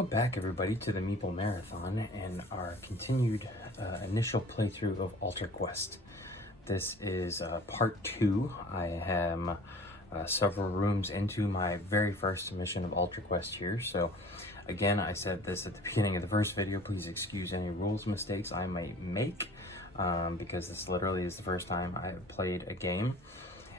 Welcome back, everybody, to the Meeple Marathon and our continued initial playthrough of Altar Quest. This is part 2. I am several rooms into my very first submission of Altar Quest here. So, again, I said this at the beginning of the first video. Please excuse any rules mistakes I might make because this literally is the first time I have played a game.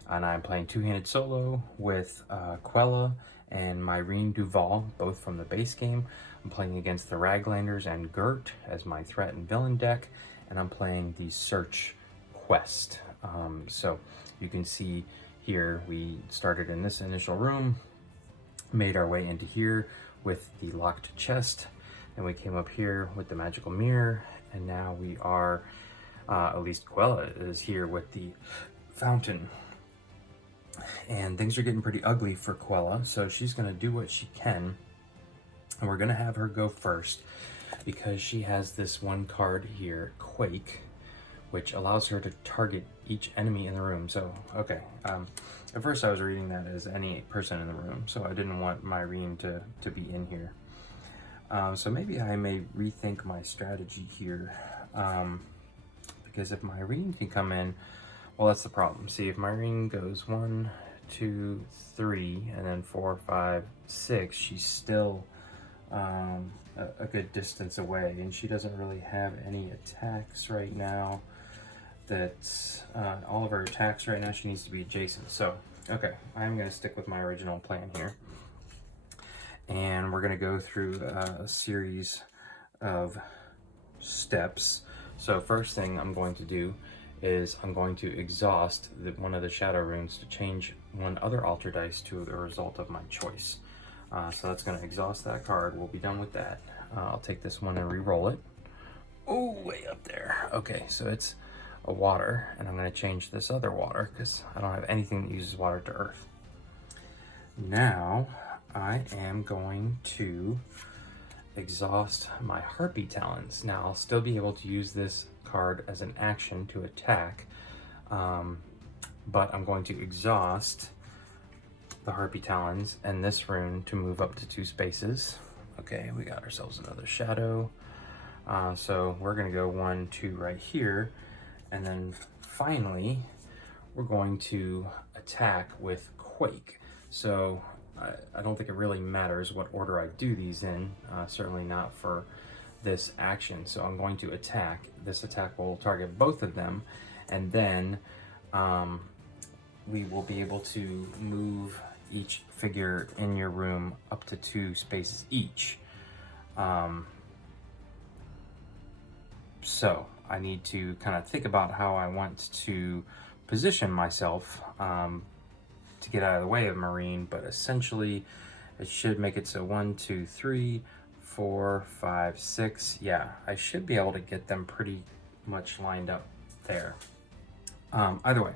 And I'm playing two-handed solo with Quella and Myrene Duval, both from the base game. I'm playing against the Raglanders and Gert as my threat and villain deck, and I'm playing the Search Quest. So you can see here, we started in this initial room, made our way into here with the locked chest, and we came up here with the magical mirror, and now we are, at least Quella is here with the fountain. And things are getting pretty ugly for Quella, so she's going to do what she can. And we're going to have her go first because she has this one card here, Quake, which allows her to target each enemy in the room. So, okay, at first I was reading that as any person in the room, so I didn't want Myrene to be in here. So maybe I may rethink my strategy here, because if Myrene can come in, well, that's the problem. See, if Myrene goes 1, 2, 3, and then 4, 5, 6, she's still a good distance away, and she doesn't really have any attacks right now. All of her attacks right now, she needs to be adjacent. So, okay, I'm going to stick with my original plan here. And we're going to go through a series of steps. So first thing I'm going to do is I'm going to exhaust one of the shadow runes to change one other altar dice to the result of my choice. So that's going to exhaust that card. We'll be done with that. I'll take this one and re-roll it. Oh, way up there. Okay, so it's a water, and I'm going to change this other water because I don't have anything that uses water to earth. Now I am going to exhaust my Harpy Talons. Now I'll still be able to use this card as an action to attack, but I'm going to exhaust the Harpy Talons and this rune to move up to 2 spaces. Okay, we got ourselves another shadow. So we're going to go 1, 2 right here, and then finally we're going to attack with Quake. So I don't think it really matters what order I do these in, certainly not for this action. So I'm going to attack. This attack will target both of them, and then we will be able to move each figure in your room up to 2 spaces each. So I need to kind of think about how I want to position myself to get out of the way of Myrene, but essentially it should make it so 1, 2, 3, 4, 5, 6. Yeah, I should be able to get them pretty much lined up there. Either way,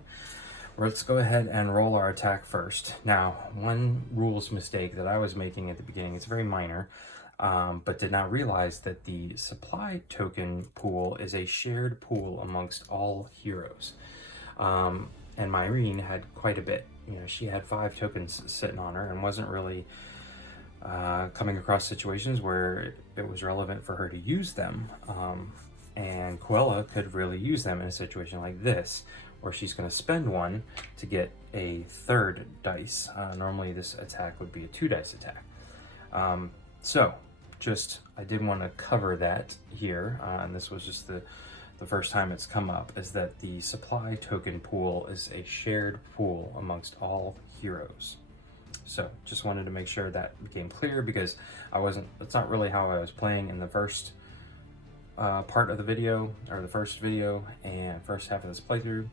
let's go ahead and roll our attack first. Now, one rules mistake that I was making at the beginning, it's very minor, but did not realize that the supply token pool is a shared pool amongst all heroes. And Myrene had quite a bit. You know, she had 5 tokens sitting on her and wasn't really coming across situations where it was relevant for her to use them. And Quella could really use them in a situation like this, where she's going to spend 1 to get a 3rd dice. Normally this attack would be a 2 dice attack. So I did want to cover that here, and this was just the first time it's come up, is that the supply token pool is a shared pool amongst all heroes. So just wanted to make sure that became clear, because that's not really how I was playing in the first part of the video, or the first video and first half of this playthrough,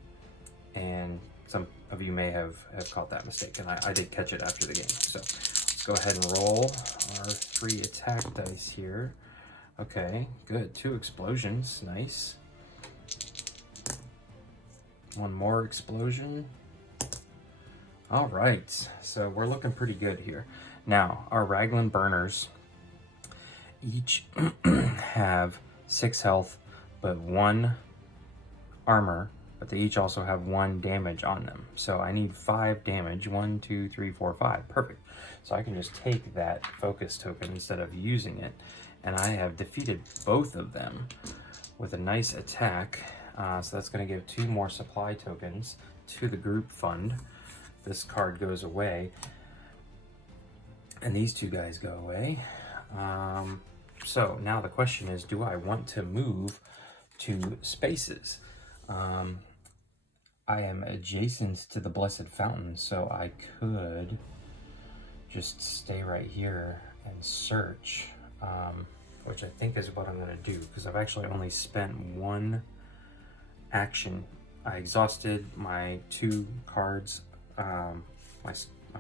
and some of you may have caught that mistake, and I did catch it after the game. So let's go ahead and roll our 3 attack dice here. Okay, good, 2 explosions, nice. 1 more explosion. All right, so we're looking pretty good here. Now, our Raglan Burners each have 6 health, but 1 armor, but they each also have 1 damage on them. So I need 5 damage. 1, 2, 3, 4, 5. Perfect. So I can just take that focus token instead of using it, and I have defeated both of them with a nice attack. So that's going to give 2 more supply tokens to the group fund. This card goes away, and these 2 guys go away. So now the question is, do I want to move to spaces? I am adjacent to the Blessed Fountain, so I could just stay right here and search, which I think is what I'm going to do, because I've actually only spent 1 action. I exhausted my 2 cards, my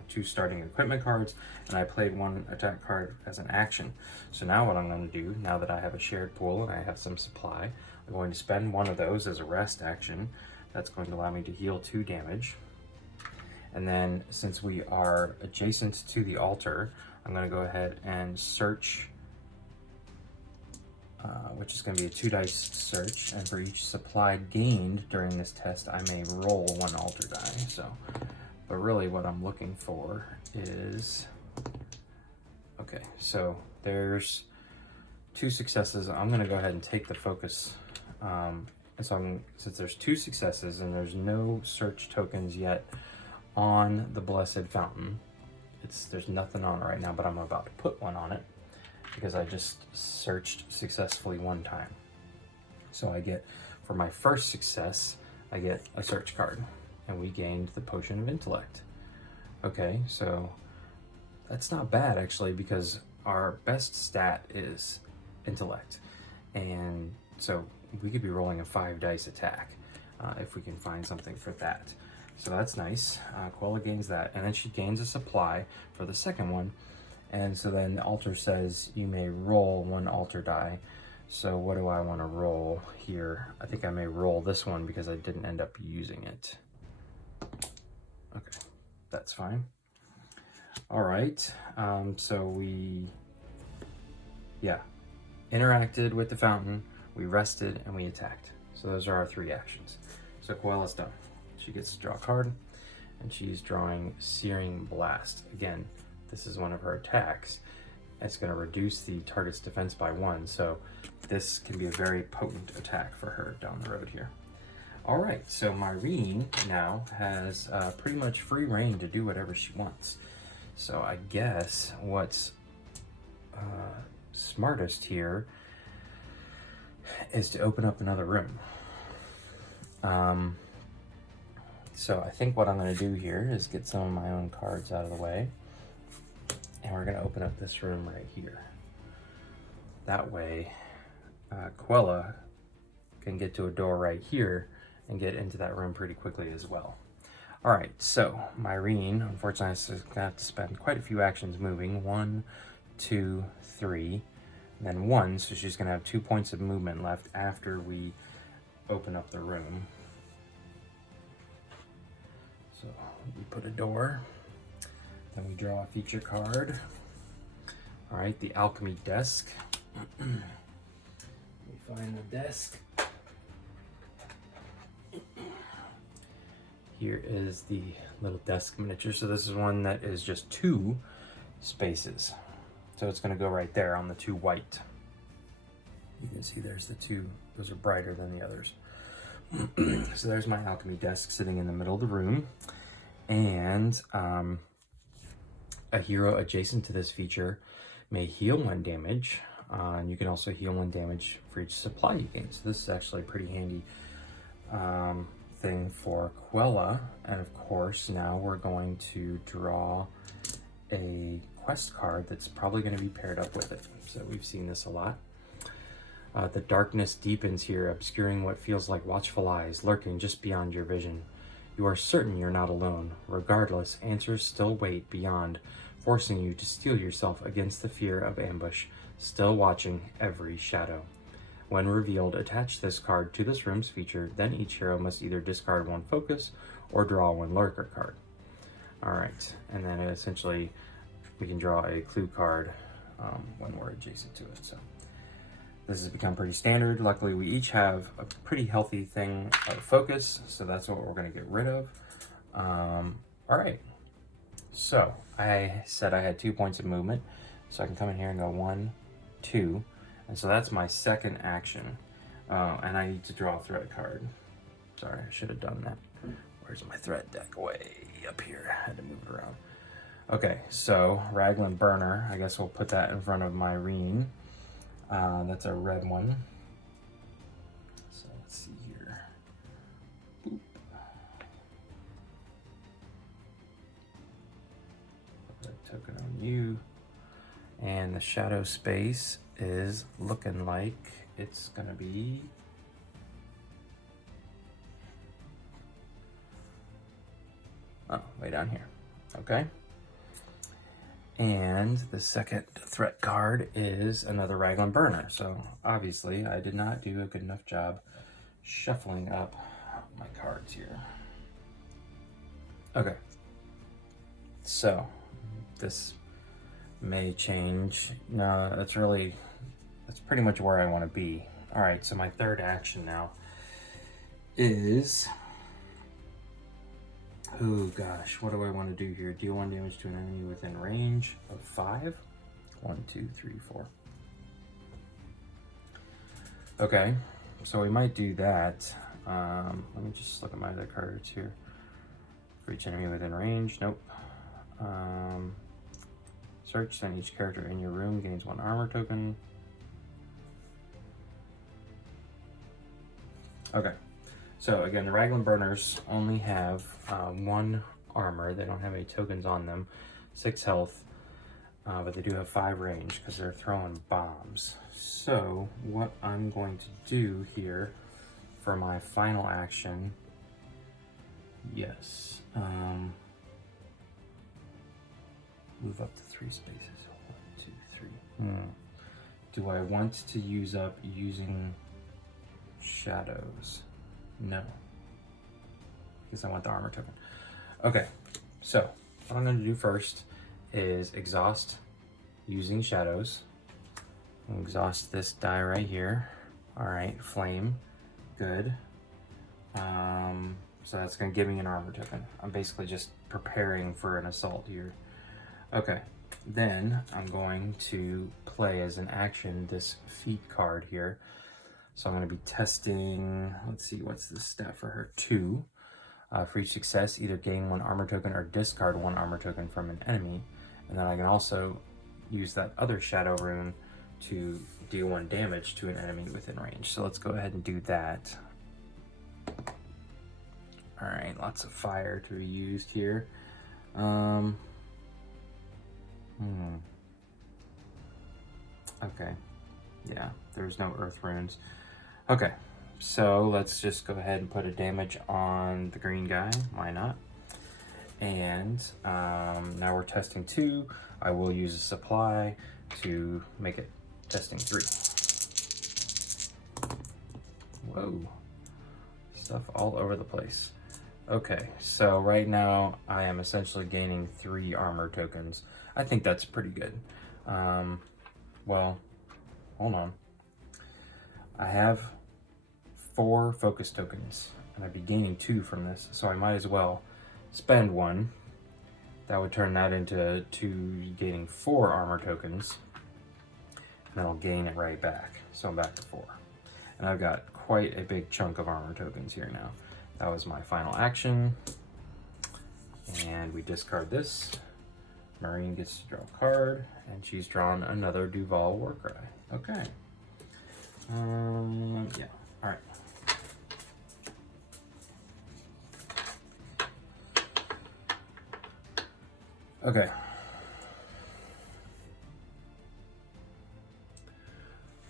2 starting equipment cards, and I played 1 attack card as an action. So now what I'm going to do, now that I have a shared pool and I have some supply, I'm going to spend 1 of those as a rest action. That's going to allow me to heal 2 damage. And then since we are adjacent to the altar, I'm going to go ahead and search, which is going to be a 2 dice search. And for each supply gained during this test, I may roll 1 altar die. So, but really what I'm looking for is, okay, so there's 2 successes. I'm going to go ahead and take the focus. And so since there's 2 successes and there's no search tokens yet on the Blessed Fountain, there's nothing on it right now, but I'm about to put 1 on it because I just searched successfully 1 time. So I get, for my first success, I get a search card, and we gained the Potion of Intellect. Okay, so that's not bad actually, because our best stat is Intellect, and so we could be rolling a 5 dice attack if we can find something for that. So that's nice. Quella gains that, and then she gains a supply for the second one. And so then the altar says you may roll 1 altar die. So what do I want to roll here? I think I may roll this one because I didn't end up using it. Okay, that's fine. All right, so we, interacted with the fountain, we rested, and we attacked. So those are our 3 actions. So Quella's done. She gets to draw a card, and she's drawing Searing Blast. Again, this is one of her attacks. It's going to reduce the target's defense by 1, so this can be a very potent attack for her down the road here. All right, so Myrene now has pretty much free reign to do whatever she wants. So I guess what's smartest here is to open up another room. So I think what I'm going to do here is get some of my own cards out of the way, and we're going to open up this room right here. That way, Quella can get to a door right here and get into that room pretty quickly as well. All right, so Myrene, unfortunately, is going to have to spend quite a few actions moving. 1, 2, 3, and then 1, so she's going to have 2 points of movement left after we open up the room. So we put a door, then we draw a feature card. All right, the Alchemy Desk. We find the desk. Here is the little desk miniature. So this is one that is just 2 spaces. So it's going to go right there on the 2 white. You can see there's the 2, those are brighter than the others. So there's my alchemy desk sitting in the middle of the room. And a hero adjacent to this feature may heal 1 damage. And you can also heal 1 damage for each supply you gain. So this is actually a pretty handy thing for Quella. And of course, now we're going to draw a quest card that's probably going to be paired up with it. So we've seen this a lot. The darkness deepens here, obscuring what feels like watchful eyes lurking just beyond your vision. You are certain you're not alone. Regardless, answers still wait beyond, forcing you to steel yourself against the fear of ambush, still watching every shadow. When revealed, attach this card to this room's feature, then each hero must either discard 1 focus or draw 1 lurker card. Alright, and then essentially we can draw a clue card when we're adjacent to it. So This has become pretty standard. Luckily, we each have a pretty healthy thing of focus, so that's what we're going to get rid of. All right. So I said I had 2 points of movement, so I can come in here and go 1, 2, and so that's my second action. And I need to draw a threat card. Sorry, I should have done that. Where's my threat deck? Way up here. I had to move it around. Okay, so Raglan Burner. I guess we'll put that in front of my Reen. That's a red one. So let's see here. Boop. Put that token on you. And the shadow space is looking like it's gonna be way down here. Okay. And the second threat card is another Raglan Burner. So obviously I did not do a good enough job shuffling up my cards here. Okay. So this may change. No, that's pretty much where I want to be. All right, so my third action now is, oh gosh, what do I want to do here? Deal 1 damage to an enemy within range of 5. 1, 2, 3, 4. Okay, so we might do that. Let me just look at my other cards here. For each enemy within range, nope. Search, then each character in your room gains 1 armor token. Okay, so again, the Raglan Burners only have 1 armor. They don't have any tokens on them, 6 health, but they do have 5 range because they're throwing bombs. So what I'm going to do here for my final action, yes, move up to 3 spaces. 1, 2, 3. Do I want to use up using shadows? No, because I want the armor token. Okay, so what I'm going to do first is exhaust using shadows. Exhaust this die right here. All right, flame, good. So that's going to give me an armor token. I'm basically just preparing for an assault here. Okay, then I'm going to play as an action this feat card here. So I'm going to be testing, let's see, what's the stat for her? 2. For each success, either gain 1 armor token or discard 1 armor token from an enemy. And then I can also use that other shadow rune to deal 1 damage to an enemy within range. So let's go ahead and do that. All right, lots of fire to be used here. Okay, yeah, there's no earth runes. Okay, so let's just go ahead and put a damage on the green guy. Why not? And now we're testing 2. I will use a supply to make it testing 3. Whoa, stuff all over the place. Okay, so right now I am essentially gaining 3 armor tokens. I think that's pretty good. Well, hold on. I have 4 focus tokens, and I'd be gaining 2 from this, so I might as well spend 1. That would turn that into 2 gaining 4 armor tokens, and then I'll gain it right back. So I'm back to 4. And I've got quite a big chunk of armor tokens here now. That was my final action. And we discard this. Marine gets to draw a card, and she's drawn another Duval Warcry. Okay. Yeah, all right. Okay.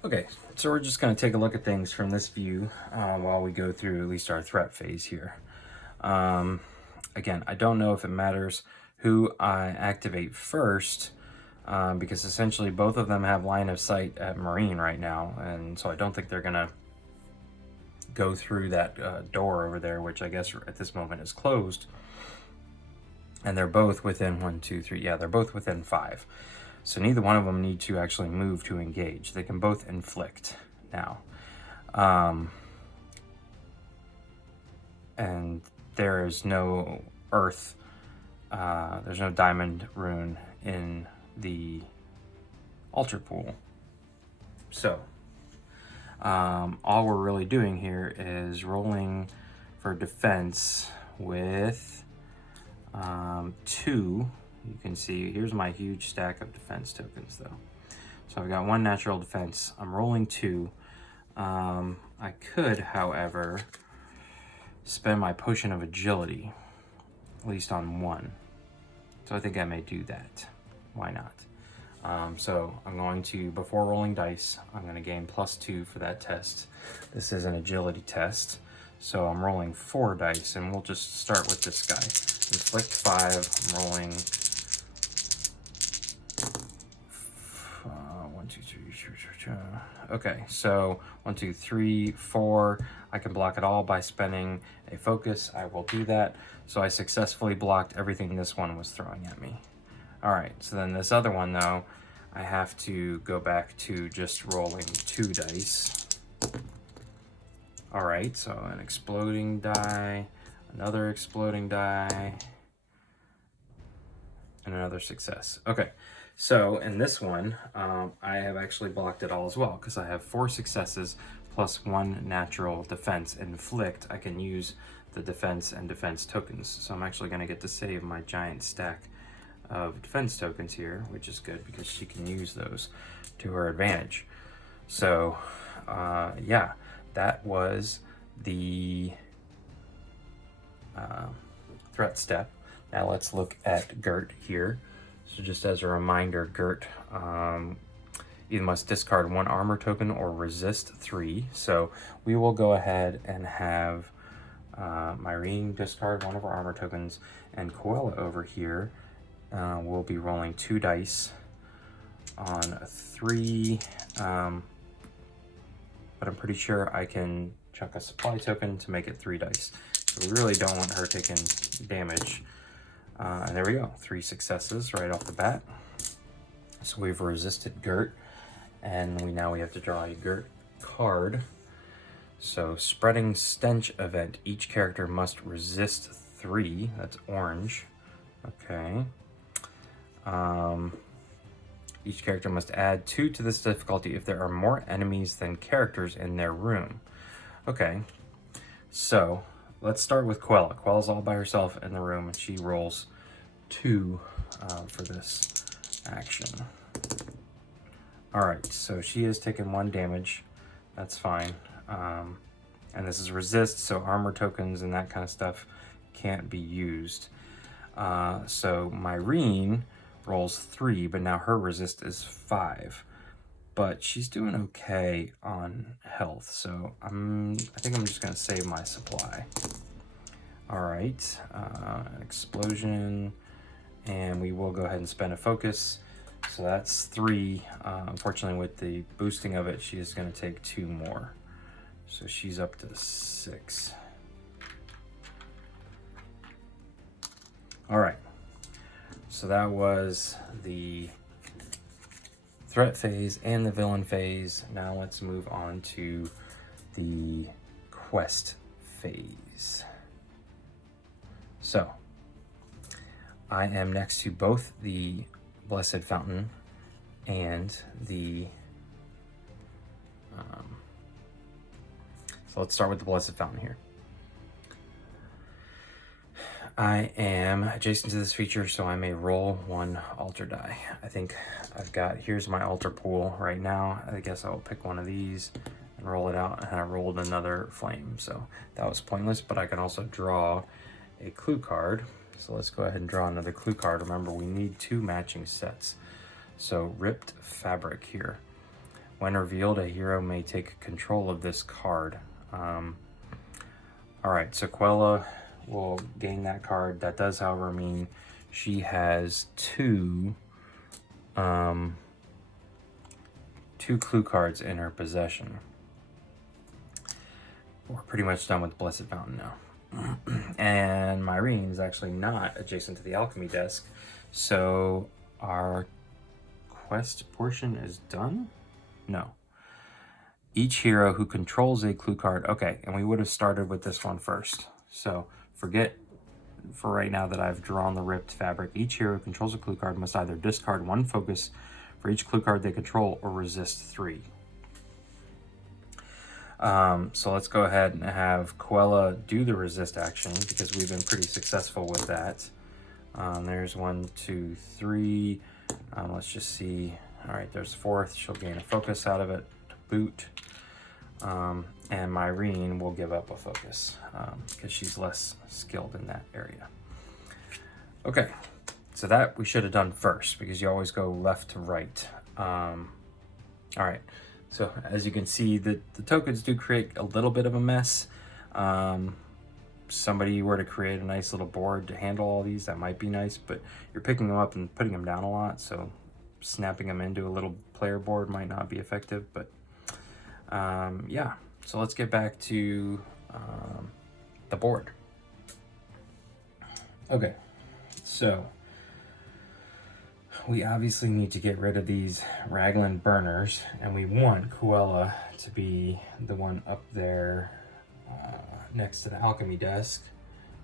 Okay, so we're just going to take a look at things from this view while we go through at least our threat phase here. Again, I don't know if it matters who I activate first, because essentially both of them have line of sight at Marine right now, and so I don't think they're going to go through that door over there, which I guess at this moment is closed. And they're both within 1, 2, 3. Yeah, they're both within 5. So neither one of them need to actually move to engage. They can both inflict. now. And there is no earth, there's no diamond rune in the altar pool. So, all we're really doing here is rolling for defense with 2. You can see, here's my huge stack of defense tokens though. So I've got 1 natural defense. I'm rolling 2. I could, however, spend my potion of agility, at least on 1. So I think I may do that. Why not? So I'm going to, before rolling dice, I'm going to gain +2 for that test. This is an agility test. So I'm rolling 4 dice, and we'll just start with this guy. Inflict 5, I'm rolling 1, 2, 3, okay, so 1, 2, 3, 4. I can block it all by spending a focus. I will do that. So I successfully blocked everything this one was throwing at me. All right, so then this other one though, I have to go back to just rolling 2 dice. All right, so an exploding die, another exploding die, and another success. Okay, so in this one, I have actually blocked it all as well because I have 4 successes plus 1 natural defense. Inflict, I can use the defense and defense tokens. So I'm actually gonna get to save my giant stack of defense tokens here, which is good because she can use those to her advantage. So yeah, that was the threat step. Now let's look at Gert here. So just as a reminder, Gert either must discard 1 armor token or resist 3. So we will go ahead and have Myrene discard 1 of our armor tokens, and Koella over here will be rolling 2 dice on 3, but I'm pretty sure I can chuck a supply token to make it 3 dice. So we really don't want her taking damage. And there we go, 3 successes right off the bat. So we've resisted Gert, and now we have to draw a Gert card. So spreading Stench event, each character must resist 3, that's orange. Okay. Each character must add 2 to this difficulty if there are more enemies than characters in their room. Okay, so let's start with Koella. Quella's all by herself in the room, and she rolls 2 for this action. All right, so she has taken 1 damage. That's fine. And this is resist, so armor tokens and that kind of stuff can't be used. So Myrene rolls 3, but now her resist is 5. But she's doing okay on health, so I think I'm just gonna save my supply. All right, explosion, and we will go ahead and spend a focus. So that's 3. Unfortunately, with the boosting of it, she is gonna take 2 more. So she's up to 6. All right, so that was the threat phase and the villain phase. Now let's move on to the quest phase. So I am next to both the Blessed Fountain and the so let's start with the Blessed Fountain here. I am adjacent to this feature, so I may roll 1 altar die. I think I've got, here's my altar pool right now. I guess I will pick one of these and roll it out, and I rolled another flame. So that was pointless, but I can also draw a clue card. So let's go ahead and draw another clue card. Remember, we need 2 matching sets. So ripped fabric here. When revealed, a hero may take control of this card. All right, so Koella will gain that card. That does, however, mean she has 2 clue cards in her possession. We're pretty much done with Blessed Fountain now. And Myrene is actually not adjacent to the alchemy desk, so our quest portion is done? No. Each hero who controls a clue card. Okay, and we would have started with this one first. So forget for right now that I've drawn the ripped fabric. Each hero who controls a clue card must either discard 1 focus for each clue card they control or resist 3. So let's go ahead and have Quella do the resist action because we've been pretty successful with that. There's 1, 2, 3. Let's just see. All right, there's 4th. She'll gain a focus out of it to boot. And Myrene will give up a focus because she's less skilled in that area. Okay, so that we should have done first because you always go left to right. All right, so as you can see, the tokens do create a little bit of a mess. Somebody were to create a nice little board to handle all these, that might be nice, but you're picking them up and putting them down a lot, so snapping them into a little player board might not be effective, but yeah. So let's get back to the board. Okay, so we obviously need to get rid of these Raglan burners, and we want Quella to be the one up there next to the alchemy desk.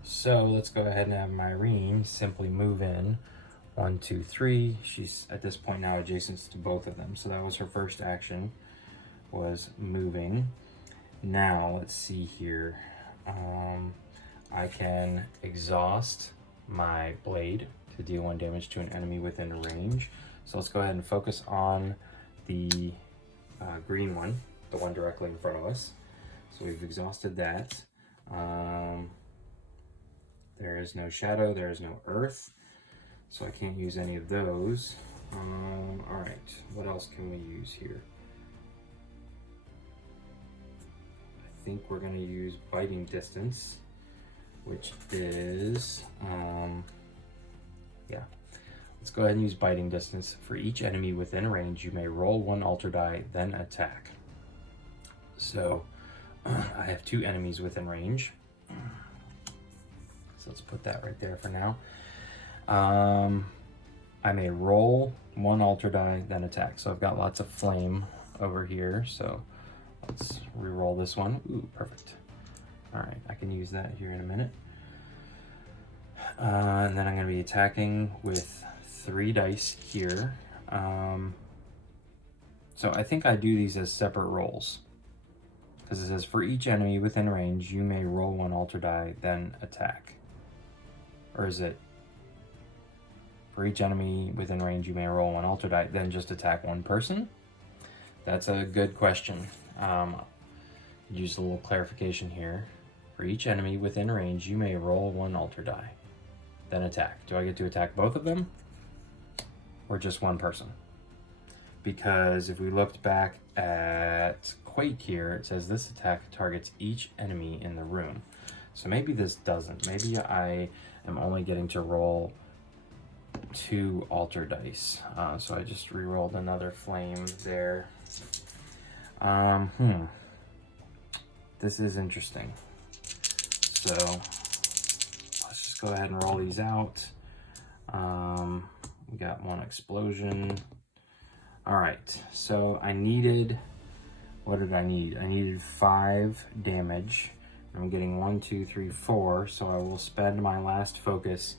So let's go ahead and have Myrene simply move in 1, 2, 3. She's at this point now adjacent to both of them. So that was her first action, was moving. Now let's see here. I can exhaust my blade to deal 1 damage to an enemy within range. So let's go ahead and focus on the green one, the one directly in front of us. So we've exhausted that. There is no shadow, there is no earth, so I can't use any of those. All right, what else can we use here? I think we're gonna use biting distance, which is, yeah. Let's go ahead and use biting distance. For each enemy within range, you may roll 1 alter die, then attack. So I have 2 enemies within range. So let's put that right there for now. I may roll 1 alter die, then attack. So I've got lots of flame over here. So let's re-roll this one. Ooh, perfect. All right, I can use that here in a minute. And then I'm going to be attacking with 3 dice here. So I think I do these as separate rolls. Because it says, for each enemy within range, you may roll 1 alter die, then attack. Or is it, for each enemy within range, you may roll 1 alter die, then just attack 1 person? That's a good question. Use a little clarification here. For each enemy within range, you may roll 1 alter die, then attack. Do I get to attack both of them? Or just 1 person? Because if we looked back at Quake here, it says this attack targets each enemy in the room. So maybe this doesn't. Maybe I am only getting to roll 2 alter dice. So I just re-rolled another flame there. This is interesting. So let's just go ahead and roll these out. We got 1 explosion. All right, so I needed, what did I need? I needed 5 damage. I'm getting 1, 2, 3, 4, so I will spend my last focus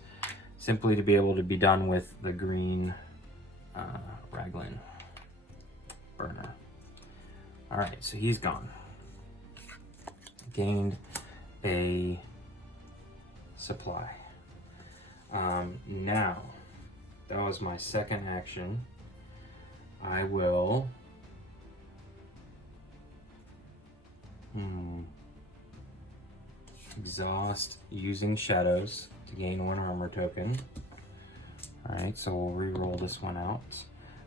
simply to be able to be done with the green Raglan burner. All right, so he's gone. Gained a supply. Now, that was my second action. I will exhaust using shadows to gain 1 armor token. All right, so we'll re-roll this one out.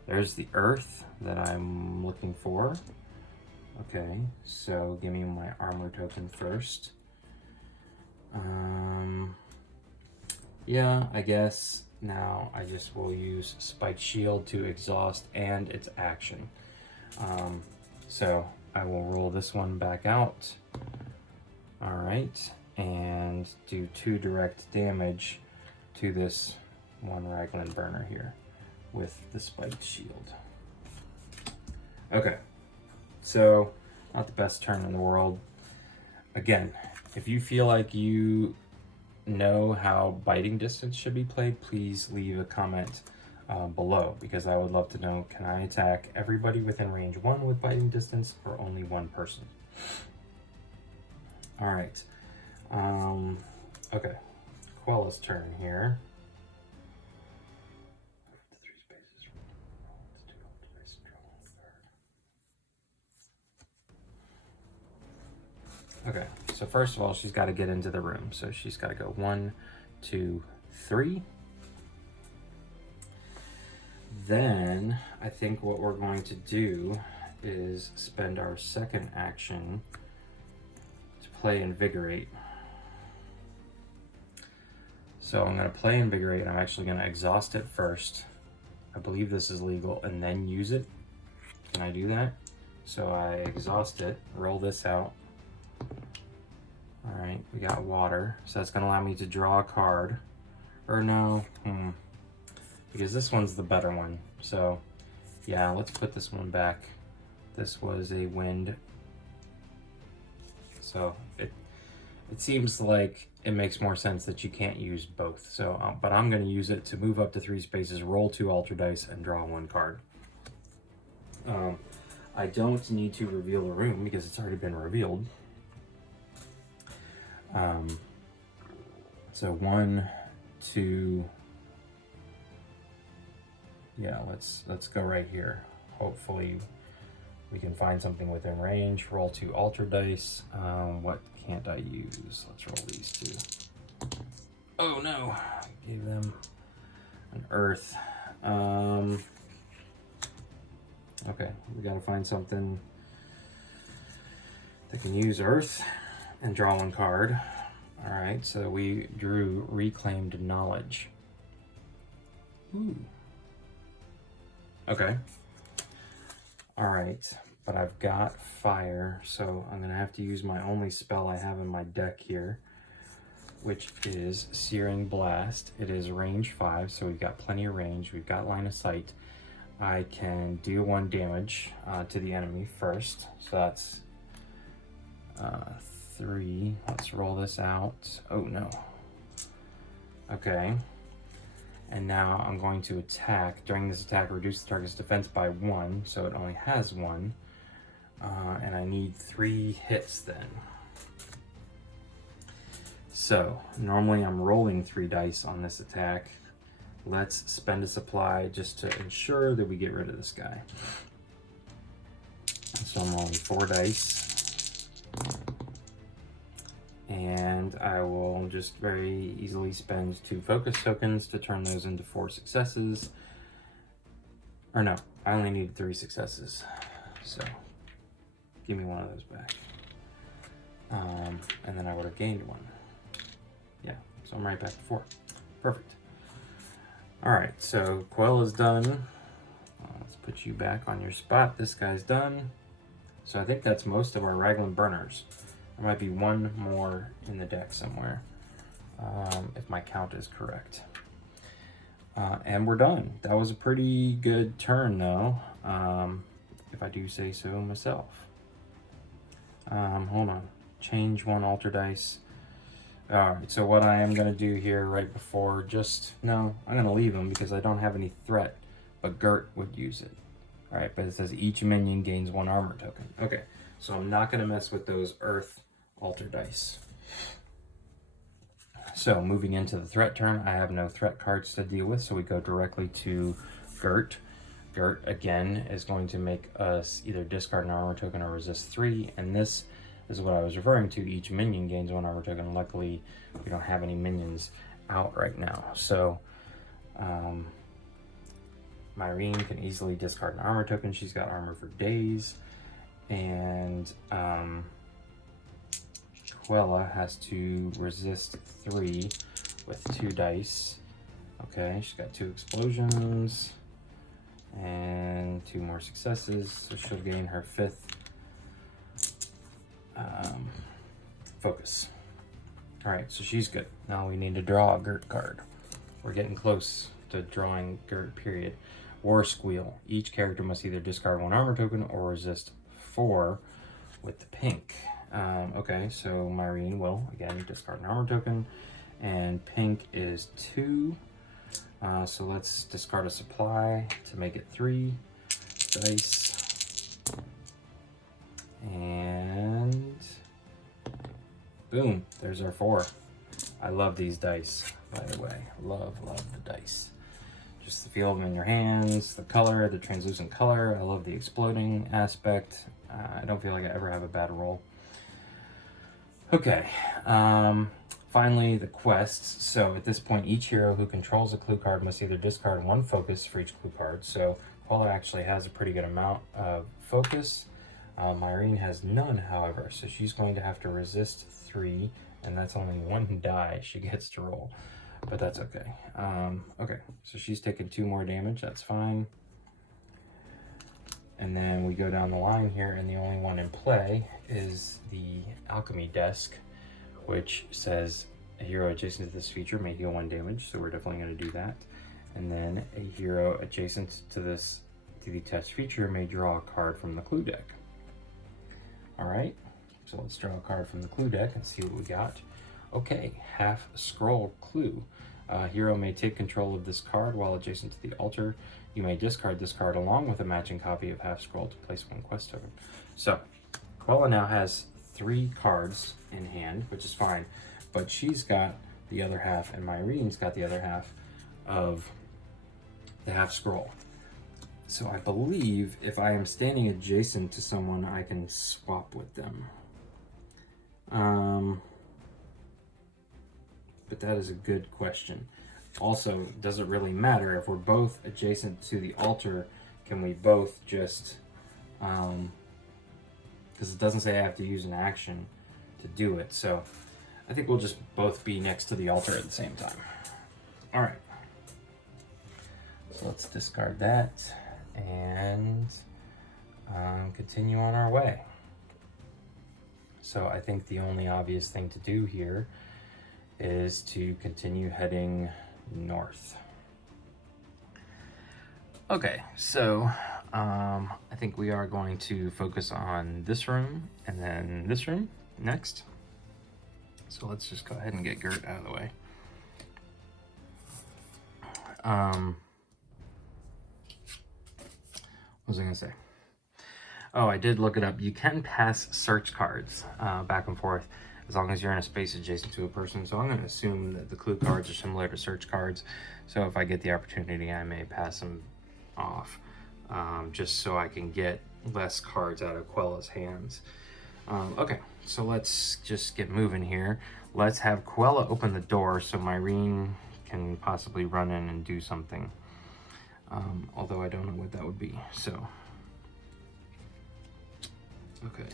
There's the earth that I'm looking for. Okay, so give me my armor token first. Yeah, I guess now I just will use Spike Shield to exhaust and its action. So I will roll this one back out. All right, and do 2 direct damage to this 1 Raglan burner here with the Spiked Shield. Okay, so Not the best turn in the world. Again, if you feel like you know how biting distance should be played, please leave a comment below, because I would love to know, can I attack everybody within range 1 with biting distance or only one person? All right. Okay. Quella's turn here. Okay, so first of all, she's got to get into the room. So she's got to go 1, 2, 3. Then I think what we're going to do is spend our second action to play Invigorate. So I'm going to play Invigorate. I'm actually going to exhaust it first. I believe this is legal, and then use it. Can I do that? So I exhaust it, roll this out. All right, we got water. So that's going to allow me to draw a card. Or no, because this one's the better one. So yeah, let's put this one back. This was a wind. So it seems like it makes more sense that you can't use both. So, but I'm going to use it to move up to 3 spaces, roll 2 alter dice, and draw 1 card. I don't need to reveal a room because it's already been revealed. So 1, 2. Yeah, let's go right here. Hopefully we can find something within range. Roll 2 alter dice. What can't I use? Let's roll these 2. Oh no, gave them an earth. Okay, we gotta find something that can use earth and draw 1 card. All right, so we drew Reclaimed Knowledge. Ooh. Okay. All right, but I've got fire, so I'm gonna have to use my only spell I have in my deck here, which is Searing Blast. It is range 5, so we've got plenty of range. We've got line of sight. I can do 1 damage to the enemy first, so that's 3. Let's roll this out. Oh no. Okay. And now I'm going to attack. During this attack, reduce the target's defense by 1, so it only has 1. And I need 3 hits then. So normally I'm rolling 3 dice on this attack. Let's spend a supply just to ensure that we get rid of this guy. So I'm rolling 4 dice. And I will just very easily spend 2 focus tokens to turn those into 4 successes. Or no, I only need 3 successes. So give me 1 of those back. And then I would have gained 1. Yeah, so I'm right back to 4. Perfect. All right, so Quell is done. Let's put you back on your spot. This guy's done. So I think that's most of our Raglan Burners. There might be 1 more in the deck somewhere, if my count is correct. And we're done. That was a pretty good turn, though, if I do say so myself. Hold on. Change 1 alter dice. Alright, so what I am going to do here right before, I'm going to leave him because I don't have any threat, but Gert would use it. Alright, but it says each minion gains 1 armor token. Okay, so I'm not going to mess with those earth alter dice. So moving into the threat turn, I have no threat cards to deal with, so we go directly to Gert. Gert, again, is going to make us either discard an armor token or resist 3, and this is what I was referring to. Each minion gains 1 armor token. Luckily, we don't have any minions out right now. So, Myrene can easily discard an armor token. She's got armor for days. And Quella has to resist 3 with 2 dice. Okay, she's got 2 explosions and 2 more successes. So she'll gain her 5th focus. All right, so she's good. Now we need to draw a Gert card. We're getting close to drawing Gert, period. War Squeal. Each character must either discard 1 armor token or resist 4 with the pink. Okay, so Myrene will, again, discard an armor token, and pink is 2. So let's discard a supply to make it 3 dice. And boom, there's our 4. I love these dice, by the way. Love the dice. Just the feel of them in your hands, the color, the translucent color. I love the exploding aspect. I don't feel like I ever have a bad roll. Okay, finally the quests. So at this point, each hero who controls a clue card must either discard 1 focus for each clue card. So Paula actually has a pretty good amount of focus. Myrene has none, however, so she's going to have to resist 3, and that's only 1 die she gets to roll. But that's okay. Okay, so she's taking 2 more damage. That's fine. And then we go down the line here, and the only one in play is the alchemy desk, which says a hero adjacent to this feature may heal 1 damage. So we're definitely going to do that. And then a hero adjacent to the attached feature may draw a card from the clue deck. All right. So let's draw a card from the clue deck and see what we got. Okay, half scroll clue. Hero may take control of this card while adjacent to the altar. You may discard this card along with a matching copy of half scroll to place 1 quest token. So, Quella now has 3 cards in hand, which is fine, but she's got the other half, and Myrene's got the other half of the half scroll. So I believe if I am standing adjacent to someone, I can swap with them. But that is a good question. Also, does it really matter if we're both adjacent to the altar? Can we both just, because it doesn't say I have to use an action to do it. So I think we'll just both be next to the altar at the same time. All right. So let's discard that and continue on our way. So I think the only obvious thing to do here is to continue heading north. Okay, so I think we are going to focus on this room and then this room next. So let's just go ahead and get Gert out of the way. What was I gonna say? Oh, I did look it up. You can pass search cards back and forth as long as you're in a space adjacent to a person. So I'm going to assume that the clue cards are similar to search cards. So if I get the opportunity, I may pass them off just so I can get less cards out of Quella's hands. Okay, so let's just get moving here. Let's have Quella open the door so Myrene can possibly run in and do something. Although I don't know what that would be, so. Okay.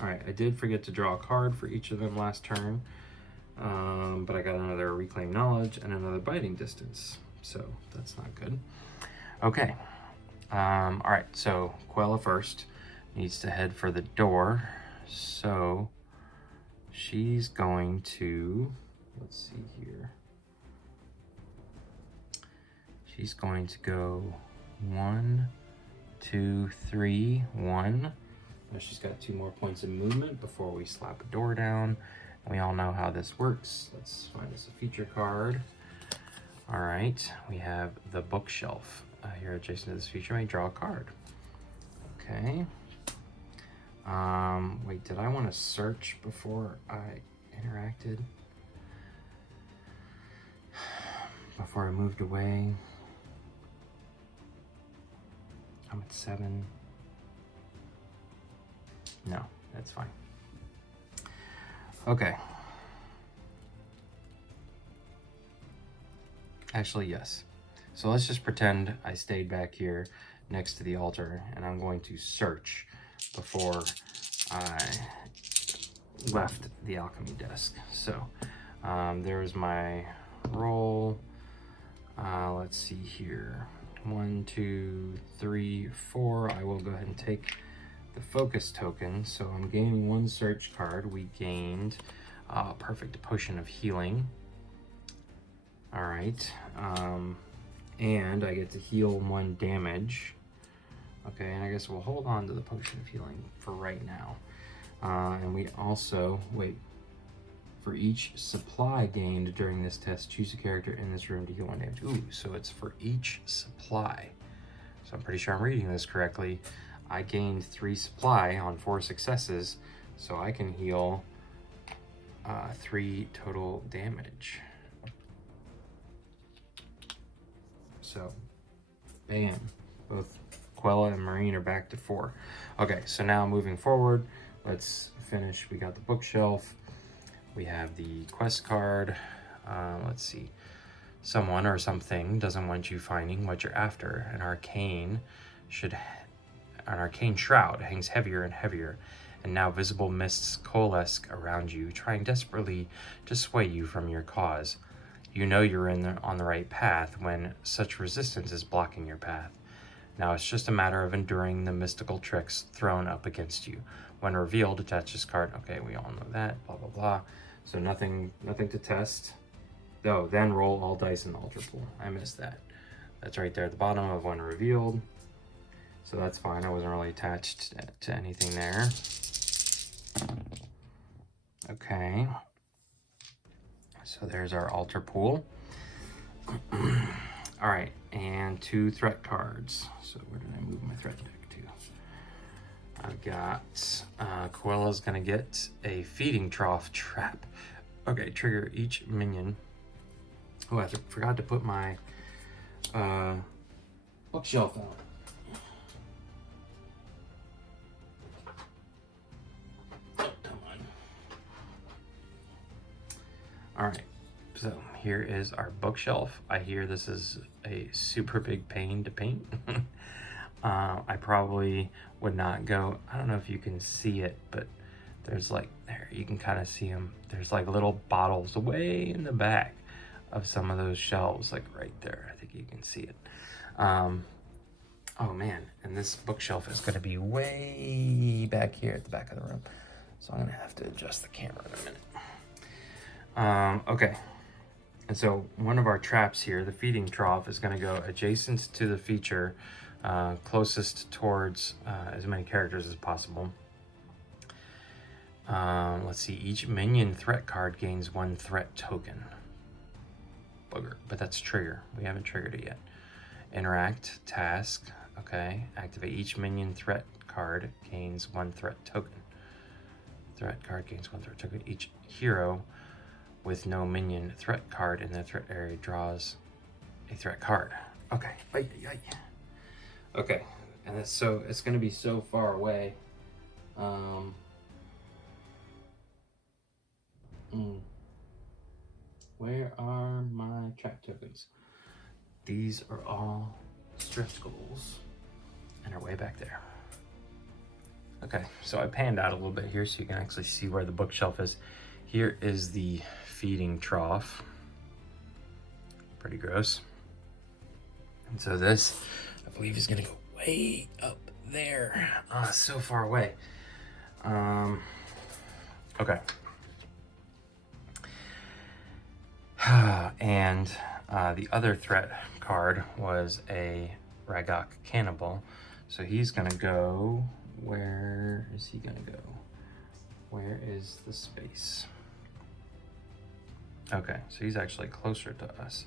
All right, I did forget to draw a card for each of them last turn, but I got another Reclaim Knowledge and another Biting Distance, so that's not good. Okay. All right, so Quella first needs to head for the door, so she's going to, let's see here. She's going to go 1, 2, 3, 1. Now she's got 2 more points of movement before we slap a door down. We all know how this works. Let's find us a feature card. All right, we have the bookshelf. Here adjacent to this feature, may draw a card. Okay. Wait, did I want to search before I interacted? Before I moved away? I'm at 7. No, that's fine. Okay. Actually, yes. So let's just pretend I stayed back here next to the altar, and I'm going to search before I left the alchemy desk. So there's my roll. Let's see here. 1, 2, 3, 4. I will go ahead and take the focus token. So I'm gaining 1 search card. We gained perfect potion of healing. All right. And I get to heal 1 damage. Okay, and I guess we'll hold on to the potion of healing for right now. And we also, wait, for each supply gained during this test, choose a character in this room to heal 1 damage. Ooh, so it's for each supply. So I'm pretty sure I'm reading this correctly. I gained 3 supply on 4 successes, so I can heal 3 total damage. So, bam. Both Quella and Marine are back to 4. Okay, so now moving forward, let's finish. We got the bookshelf. We have the quest card. Let's see. Someone or something doesn't want you finding what you're after. An arcane shroud hangs heavier and heavier, and now visible mists coalesce around you, trying desperately to sway you from your cause. You know you're on the right path when such resistance is blocking your path. Now it's just a matter of enduring the mystical tricks thrown up against you. When revealed, attach this card. Okay, we all know that. Blah blah blah. So nothing to test. Oh, then roll all dice in the altar pool. I missed that. That's right there at the bottom of when revealed. So that's fine. I wasn't really attached to anything there. Okay. So there's our altar pool. All right, and 2 threat cards. So where did I move my threat deck to? I've got Quella's gonna get a feeding trough trap. Okay, trigger each minion. Oh, I forgot to put my bookshelf out. Come on. All right, so here is our bookshelf. I hear this is a super big pain to paint. I probably would not go, I don't know if you can see it, but there's like, there, you can kind of see them. There's like little bottles way in the back of some of those shelves, like right there. I think you can see it. Oh man, and this bookshelf is gonna be way back here at the back of the room. So I'm gonna have to adjust the camera in a minute. Okay, and so one of our traps here, the feeding trough, is gonna go adjacent to the feature, closest towards as many characters as possible. Let's see, each minion threat card gains 1 threat token. Booger, but that's trigger. We haven't triggered it yet. Interact, task, okay. Activate each minion threat card gains 1 threat token. Threat card gains 1 threat token. Each hero with no minion threat card in their threat area draws a threat card. Okay, okay, and it's gonna be so far away. Where are my trap tokens? These are all stretch goals and are way back there. Okay, so I panned out a little bit here so you can actually see where the bookshelf is. Here is the feeding trough. Pretty gross. And so this, I believe, is gonna go way up there. So far away. Okay. And the other threat card was a Ragok Cannibal. So he's gonna go, where is he gonna go? Where is the space? Okay, so he's actually closer to us.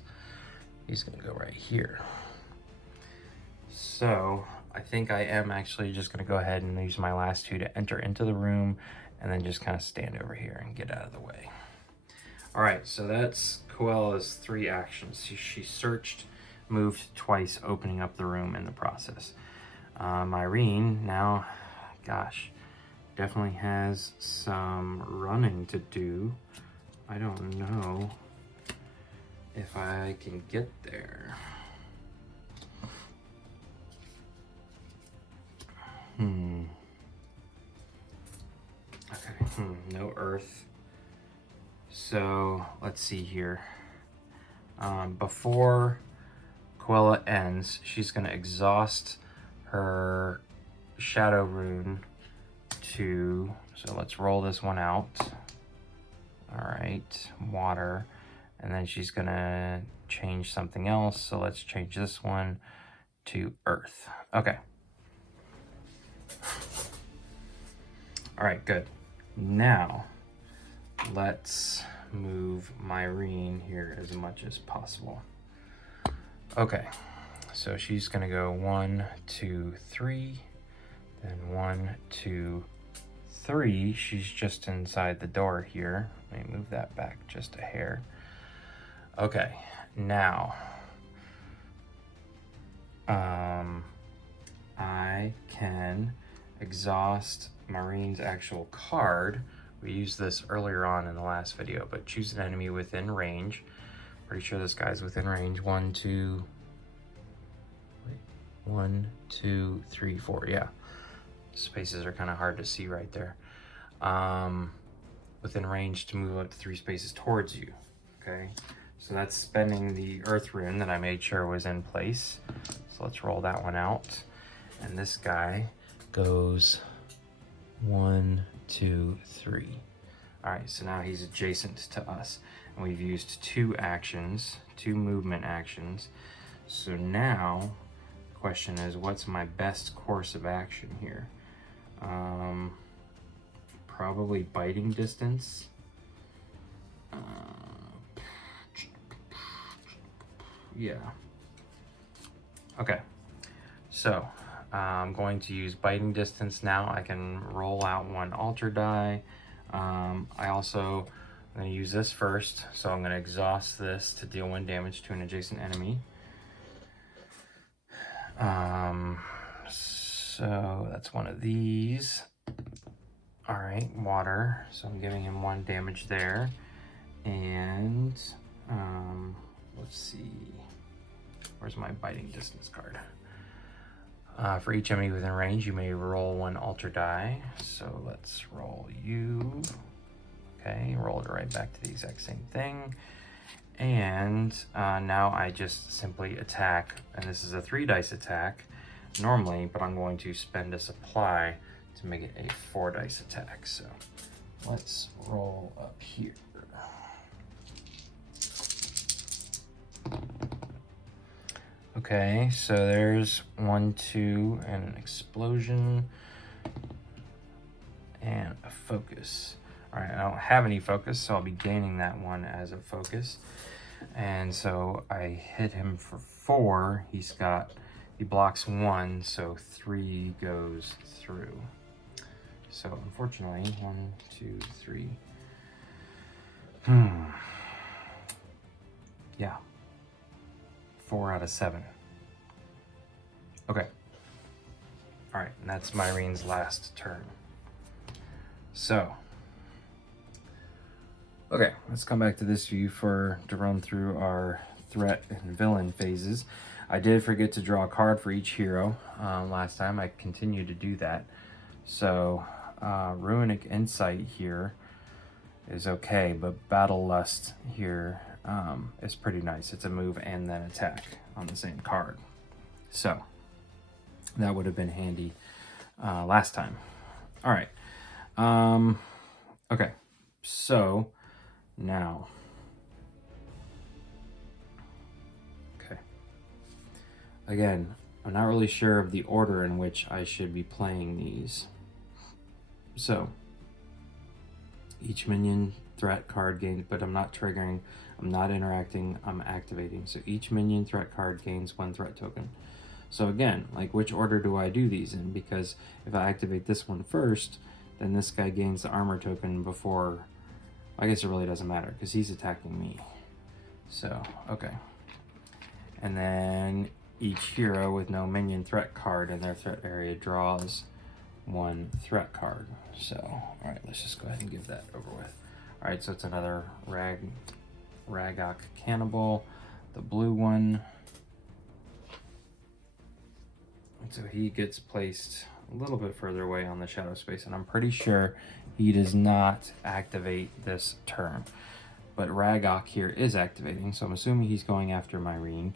He's gonna go right here. So I think I am actually just gonna go ahead and use my last 2 to enter into the room and then just kind of stand over here and get out of the way. All right, so that's Coella's 3 actions. She searched, moved twice, opening up the room in the process. Irene now, gosh, definitely has some running to do. I don't know if I can get there. Okay, no earth. So let's see here. Before Quella ends, she's gonna exhaust her shadow rune to, so let's roll this one out. All right, water, and then she's gonna change something else. So let's change this one to earth. Okay, All right, good. Now, let's move Myrene here as much as possible. Okay, so she's gonna go 1, 2, 3, then 1, 2, 3. She's just inside the door here. Let me move that back just a hair. Okay, now, I can exhaust Myrene's actual card. We used this earlier on in the last video, but choose an enemy within range. Pretty sure this guy's within range. 1, 2, 3, 4. Yeah, spaces are kind of hard to see right there. Within range to move up to 3 spaces towards you. Okay, so that's spending the earth rune that I made sure was in place. So let's roll that one out. And this guy goes 1, 2, 3. All right, so now he's adjacent to us. And we've used 2 actions, 2 movement actions. So now, the question is, what's my best course of action here? Probably biting distance. Yeah. Okay, so I'm going to use biting distance now. I can roll out 1 altar die. I'm going to use this first, so I'm going to exhaust this to deal 1 damage to an adjacent enemy. So that's one of these. All right, water. So I'm giving him 1 damage there. And let's see. Where's my biting distance card? For each enemy within range, you may roll 1 altar die. So let's roll you. Okay, roll it right back to the exact same thing. And now I just simply attack. And this is a 3 dice attack normally, but I'm going to spend a supply to make it a 4 dice attack. So let's roll up here. Okay, so there's 1, 2, and an explosion, and a focus. All right, I don't have any focus, so I'll be gaining that one as a focus. And so I hit him for 4. He blocks 1, so 3 goes through. So unfortunately, 1, 2, 3. Yeah. 4 out of 7. Okay. All right, and that's Myrene's last turn. So, okay, let's come back to this view to run through our threat and villain phases. I did forget to draw a card for each hero last time. I continue to do that. So, Runic Insight here is okay, but Battle Lust here is pretty nice. It's a move and then attack on the same card. So that would have been handy last time. All right. Okay. So now. Okay. Again, I'm not really sure of the order in which I should be playing these. So each minion threat card gains, but I'm not triggering, I'm not interacting, I'm activating. So each minion threat card gains 1 threat token. So again, like, which order do I do these in? Because if I activate this one first, then this guy gains the armor token before, I guess it really doesn't matter because he's attacking me. So, okay. And then each hero with no minion threat card in their threat area draws 1 threat card. So, all right, let's just go ahead and give that over with. All right, so it's another Ragok Cannibal, the blue one. And so he gets placed a little bit further away on the shadow space, and I'm pretty sure he does not activate this turn. But Ragok here is activating, so I'm assuming he's going after Myrene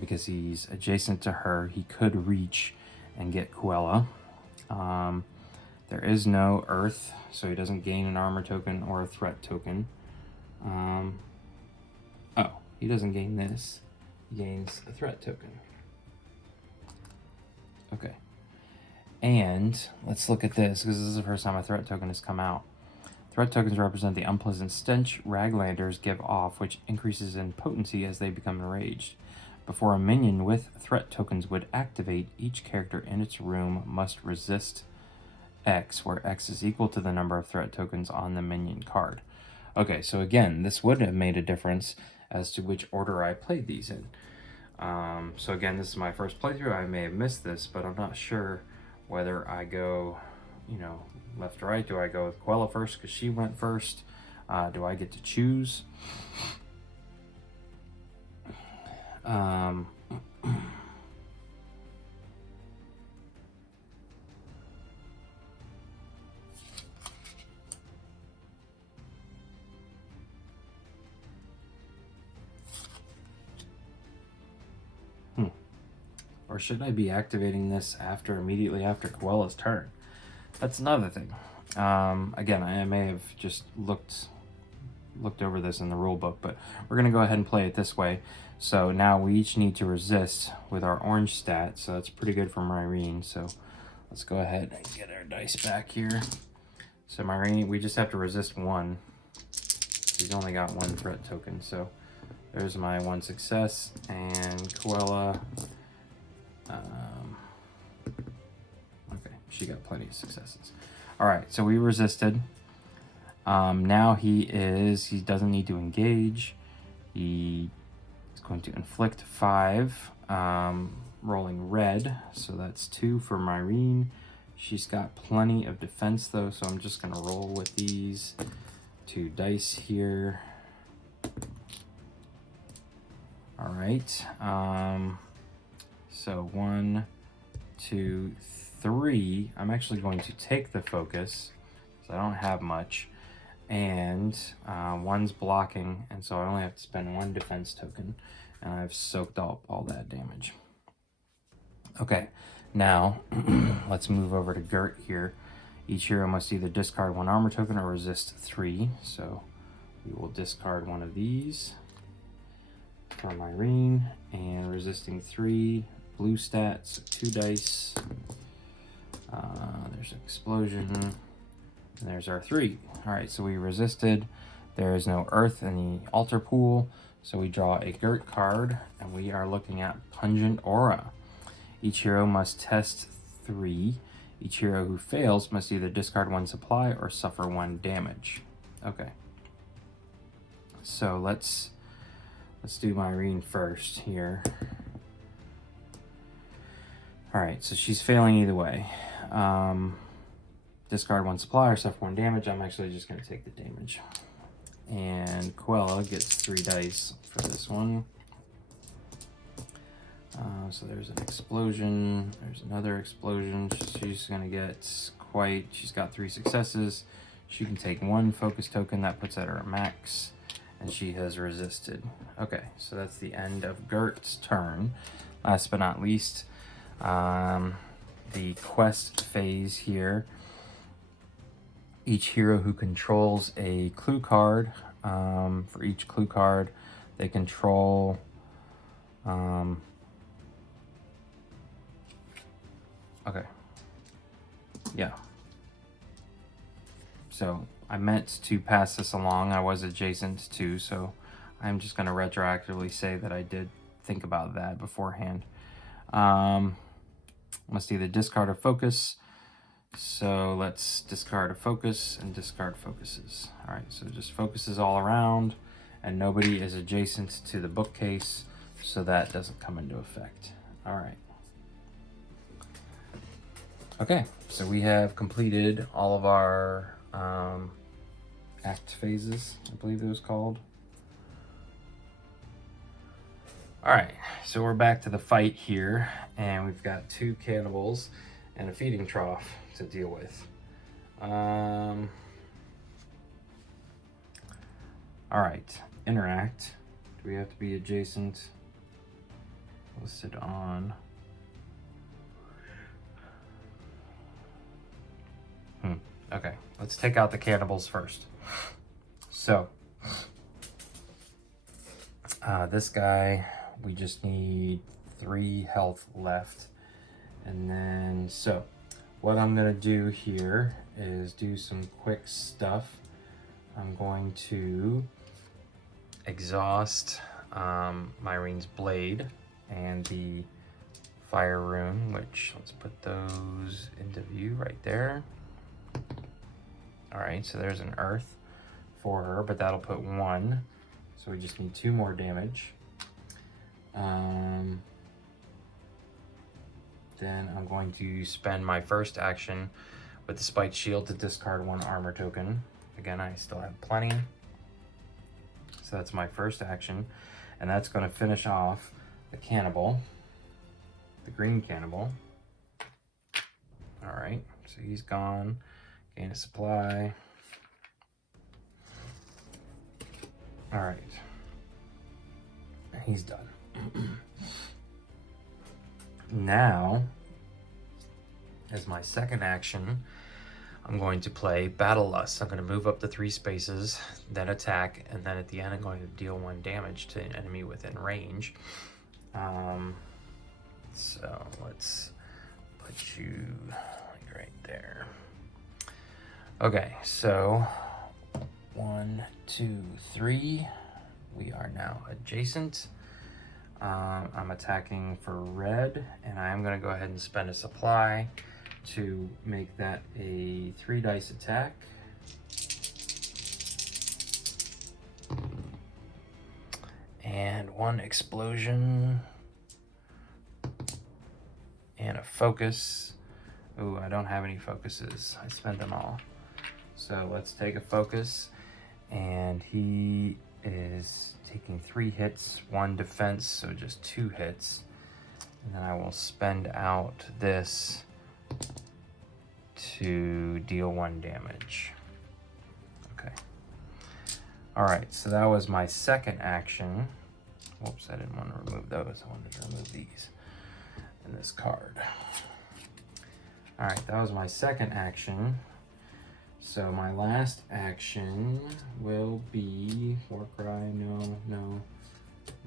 because he's adjacent to her. He could reach and get Kuella. There is no earth, so he doesn't gain an armor token or a threat token. Oh, he doesn't gain this. He gains a threat token. Okay. And let's look at this, because this is the first time a threat token has come out. Threat tokens represent the unpleasant stench Raglanders give off, which increases in potency as they become enraged. Before a minion with threat tokens would activate, each character in its room must resist X, where X is equal to the number of threat tokens on the minion card. Okay, so again, this would have made a difference as to which order I played these in. So again, this is my first playthrough. I may have missed this, but I'm not sure whether I go, left or right. Do I go with Quella first because she went first? Do I get to choose? Or should I be activating this immediately after Quella's turn? That's another thing. Again, I may have just looked over this in the rule book, but we're going to go ahead and play it this way. So now we each need to resist with our orange stat, so that's pretty good for Myrene. So let's go ahead and get our dice back here. So Myrene, we just have to resist 1. She's only got 1 threat token, so there's my 1 success, and Quella... okay, she got plenty of successes. All right, so we resisted. Now he doesn't need to engage. He is going to inflict 5, rolling red. So that's 2 for Myrene. She's got plenty of defense though, so I'm just gonna roll with these 2 dice here. All right. So 1, 2, 3. I'm actually going to take the focus, so I don't have much. And 1's blocking, and so I only have to spend 1 defense token. And I've soaked up all that damage. Okay, now let's move over to Gert here. Each hero must either discard 1 armor token or resist 3. So we will discard 1 of these for Myrene, and resisting 3. Blue stats, 2 dice. There's an explosion. And there's our 3. All right, so we resisted. There is no earth in the altar pool, so we draw a Gert card, and we are looking at Pungent Aura. Each hero must test 3. Each hero who fails must either discard 1 supply or suffer 1 damage. Okay. So let's do Myrene first here. All right, so she's failing either way. Discard 1 supply or suffer 1 damage. I'm actually just going to take the damage. And Quella gets 3 dice for this one. So there's an explosion. There's another explosion. She's going to get she's got 3 successes. She can take 1 focus token. That puts her at her max. And she has resisted. Okay, so that's the end of Gert's turn. Last but not least, the quest phase here. Each hero who controls a clue card, for each clue card, they control okay. Yeah. So I meant to pass this along. I was adjacent to, so I'm just going to retroactively say that I did think about that beforehand. Must either discard or focus. So let's discard a focus and discard focuses. All right, so just focuses all around, and nobody is adjacent to the bookcase, so that doesn't come into effect. All right. Okay, so we have completed all of our act phases, I believe it was called. All right, so we're back to the fight here, and we've got 2 cannibals and a feeding trough to deal with. All right, interact. Do we have to be adjacent? Listed on. Okay, let's take out the cannibals first. So, this guy, we just need 3 health left. And then, so, what I'm gonna do here is do some quick stuff. I'm going to exhaust Myrene's blade and the fire rune, which let's put those into view right there. All right, so there's an earth for her, but that'll put 1. So we just need 2 more damage. Then I'm going to spend my first action with the spiked shield to discard 1 armor token. Again, I still have plenty. So that's my first action. And that's going to finish off the cannibal, the green cannibal. All right, so he's gone. Gain a supply. All right, he's done. Now, as my second action, I'm going to play Battle Lust. I'm going to move up the 3 spaces, then attack, and then at the end I'm going to deal 1 damage to an enemy within range. So let's put you like right there. Okay, so 1, 2, 3. We are now adjacent. I'm attacking for red, and I am going to go ahead and spend a supply to make that a 3 dice attack. And 1 explosion. And a focus. Ooh, I don't have any focuses. I spent them all. So let's take a focus. And he is taking 3 hits, 1 defense, so just 2 hits. And then I will spend out this to deal 1 damage. Okay. All right, so that was my second action. Whoops, I didn't want to remove those. I wanted to remove these and this card. All right, that was my second action. So my last action will be Warcry. No.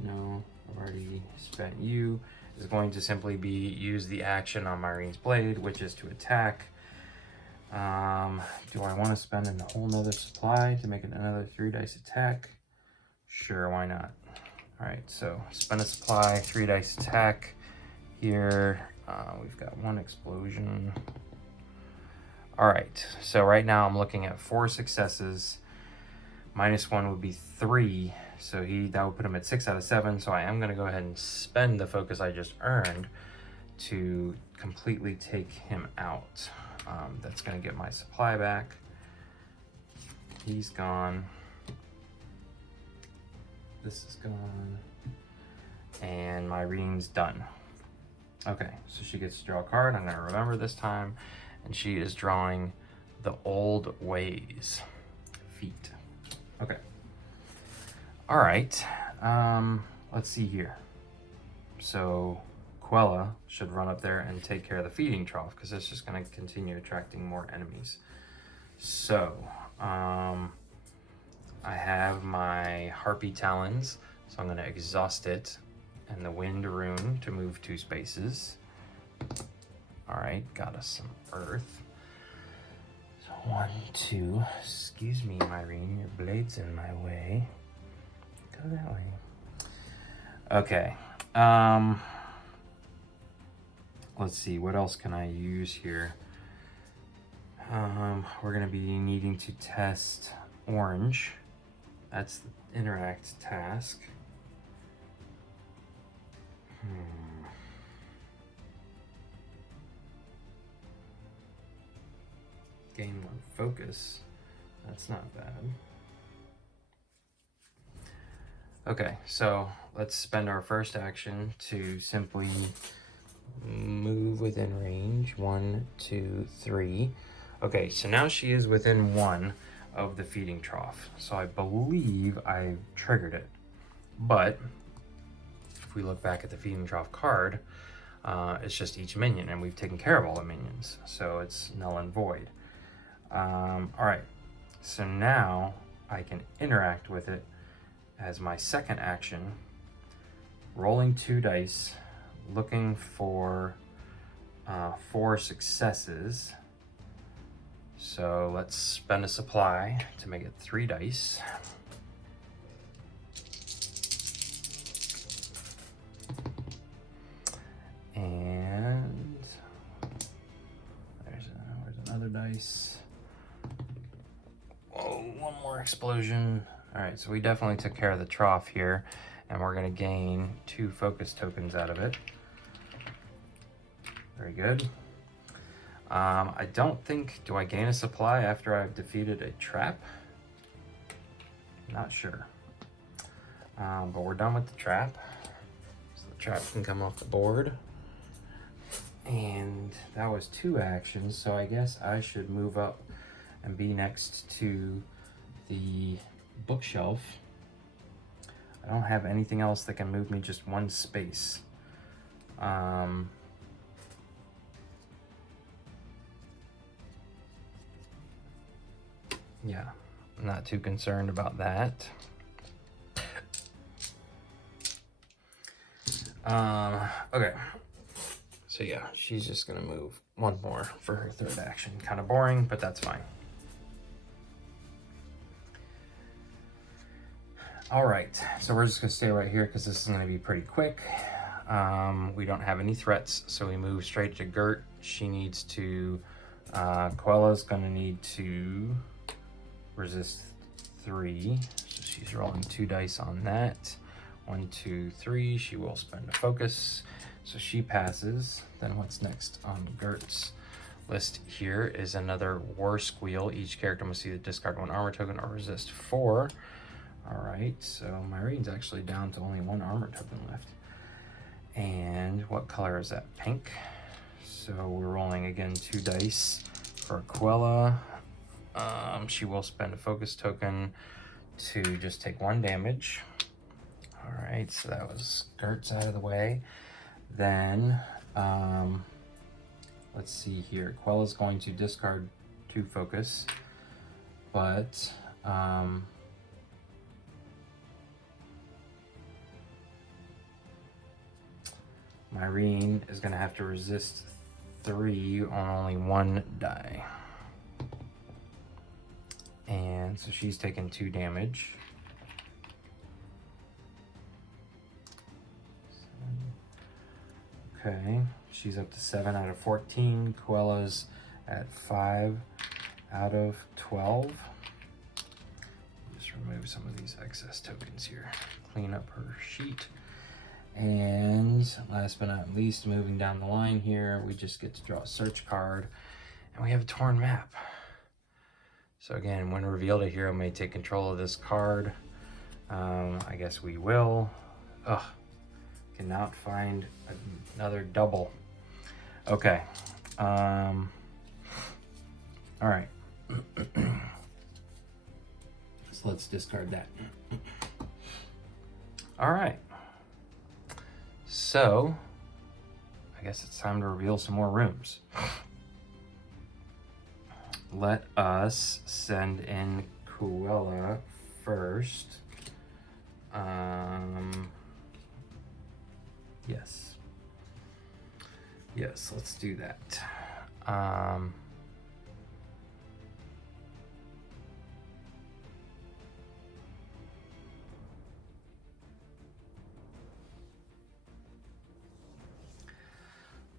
I've already spent you. Is going to simply be use the action on Myrene's blade, which is to attack. Do I want to spend a whole nother supply to make it another 3 dice attack? Sure, why not? All right, so spend a supply, 3 dice attack. Here, we've got 1 explosion. All right, so right now I'm looking at 4 successes. -1 would be 3, so that would put him at 6 out of 7. So I am going to go ahead and spend the focus I just earned to completely take him out. That's going to get my supply back. He's gone. This is gone. And Myrene's done. Okay, so she gets to draw a card. I'm going to remember this time. And she is drawing the Old Ways feat. Okay. All right. Let's see here. So Quella should run up there and take care of the feeding trough because it's just going to continue attracting more enemies. So I have my Harpy Talons, so I'm going to exhaust it, and the Wind Rune to move 2 spaces. All right, got us some earth. So 1, 2. Excuse me, Myrene, your blade's in my way. Go that way. Okay. Let's see, what else can I use here? We're gonna be needing to test orange. That's the interact task. Gain 1 focus. That's not bad. Okay, so let's spend our first action to simply move within range. 1, 2, 3. Okay, so now she is within 1 of the feeding trough. So I believe I triggered it. But if we look back at the feeding trough card, it's just each minion, and we've taken care of all the minions. So it's null and void. All right, so now I can interact with it as my second action, rolling 2 dice, looking for 4 successes. So let's spend a supply to make it 3 dice. And where's another dice. Whoa, 1 more explosion. All right, so we definitely took care of the trough here, and we're gonna gain 2 focus tokens out of it. Very good. I don't think, do I gain a supply after I've defeated a trap? Not sure. But we're done with the trap. So the trap can come off the board. And that was 2 actions, so I guess I should move up and be next to the bookshelf. I don't have anything else that can move me just 1 space. Yeah, I'm not too concerned about that. Okay. So yeah, she's just gonna move 1 more for her 3rd action. Kind of boring, but that's fine. All right, so we're just gonna stay right here because this is gonna be pretty quick. We don't have any threats, so we move straight to Gert. She needs to, Quella's gonna need to resist 3, so she's rolling 2 dice on that. 1, 2, 3, she will spend a focus, so she passes. Then what's next on Gert's list here is another War Squeal. Each character must either discard 1 armor token or resist 4. All right, so Myrene's actually down to only 1 armor token left. And what color is that? Pink. So we're rolling again 2 dice for Quella. She will spend a focus token to just take 1 damage. All right, so that was Gert's out of the way. Then, let's see here. Quella's going to discard 2 focus, but Myrene is going to have to resist 3 on only 1 die. And so she's taking 2 damage. Okay, she's up to 7 out of 14. Quella's at 5 out of 12. Just remove some of these excess tokens here. Clean up her sheet. And last but not least, moving down the line here, we just get to draw a search card. And we have a torn map. So again, when revealed, a hero may take control of this card. I guess we will. Ugh, cannot find another double. Okay. All right. So let's discard that. All right. So I guess it's time to reveal some more rooms. Let us send in Quella first. Yes. Yes, let's do that.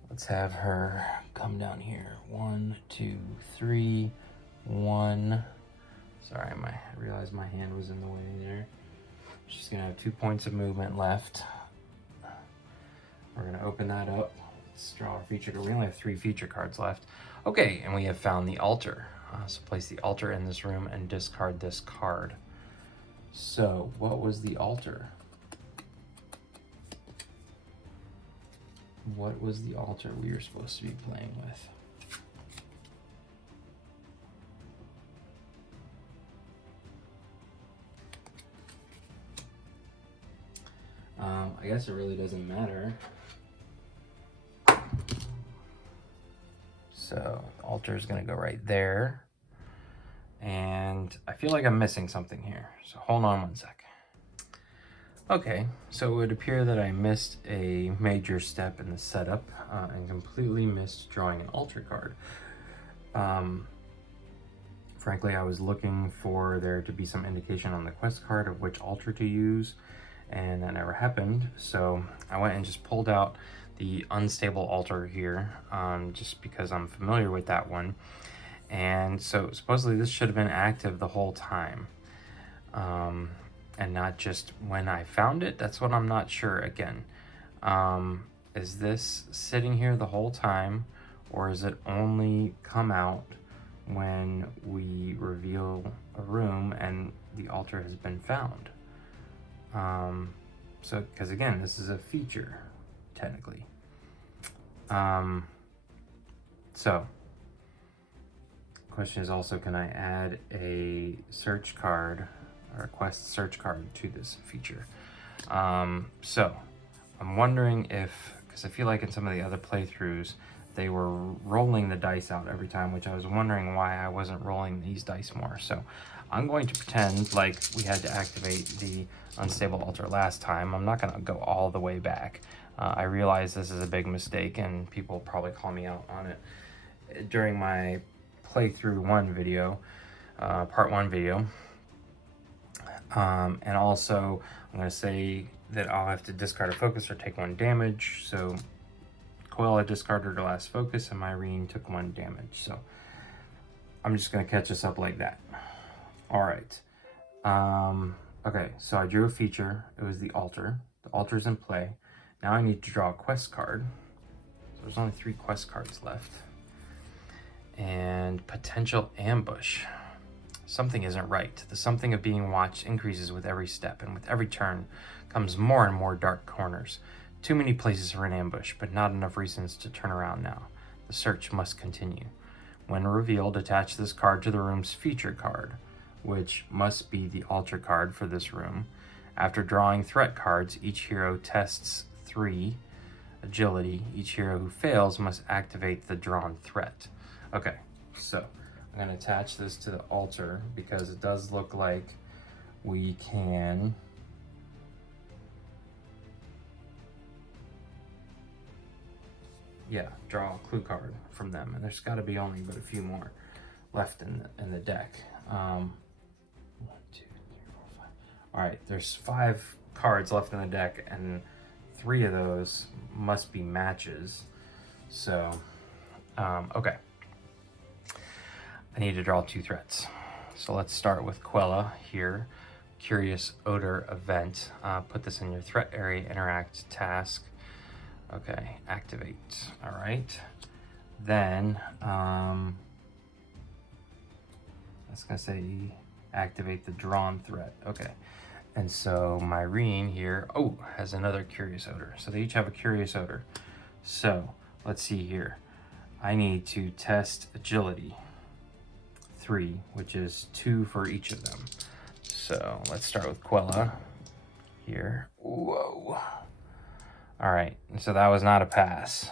Let's have her come down here. 1, 2, 3, 1. Sorry, I realized my hand was in the way there. She's gonna have 2 points of movement left. We're gonna open that up. Let's draw our feature card. We only have 3 feature cards left. Okay, and we have found the altar. So place the altar in this room and discard this card. So what was the altar? What was the altar we were supposed to be playing with? I guess it really doesn't matter. So the altar is going to go right there. And I feel like I'm missing something here. So hold on 1 sec. Okay, so it would appear that I missed a major step in the setup and completely missed drawing an altar card. Frankly, I was looking for there to be some indication on the quest card of which altar to use, and that never happened. So I went and just pulled out the unstable altar here, just because I'm familiar with that one. And so supposedly this should have been active the whole time. And not just when I found it. That's what I'm not sure again. Is this sitting here the whole time, or is it only come out when we reveal a room and the altar has been found? So, because again, this is a feature, technically. So, question is also, can I add a search card, or a quest search card to this feature? So I'm wondering if, because I feel like in some of the other playthroughs, they were rolling the dice out every time, which I was wondering why I wasn't rolling these dice more. So I'm going to pretend like we had to activate the unstable altar last time. I'm not going to go all the way back. I realize this is a big mistake and people probably call me out on it during my playthrough 1 video, part 1 video. And also I'm going to say that I'll have to discard a focus or take 1 damage. So Quella discarded her last focus and Myrene took 1 damage. So I'm just going to catch us up like that. All right. Okay, so I drew a feature. It was the altar. The altar's in play. Now I need to draw a quest card. So there's only 3 quest cards left. And potential ambush. Something isn't right. The something of being watched increases with every step, and with every turn comes more and more dark corners. Too many places for an ambush, but not enough reasons to turn around now. The search must continue. When revealed, attach this card to the room's feature card, which must be the altar card for this room. After drawing threat cards, each hero tests 3 agility. Each hero who fails must activate the drawn threat. Okay, so I'm going to attach this to the altar because it does look like we can draw a clue card from them, and there's got to be only but a few more left in the deck. 1, 2, 3, 4, 5. All right, there's 5 cards left in the deck, and 3 of those must be matches. So, okay. I need to draw 2 threats. So let's start with Quella here. Curious odor event. Put this in your threat area, interact task. Okay, activate. All right. Then, I was gonna say activate the drawn threat. Okay. And so Myrene here, has another curious odor. So they each have a curious odor. So let's see here. I need to test agility. 3, which is 2 for each of them. So let's start with Quella here. Whoa. All right, so that was not a pass.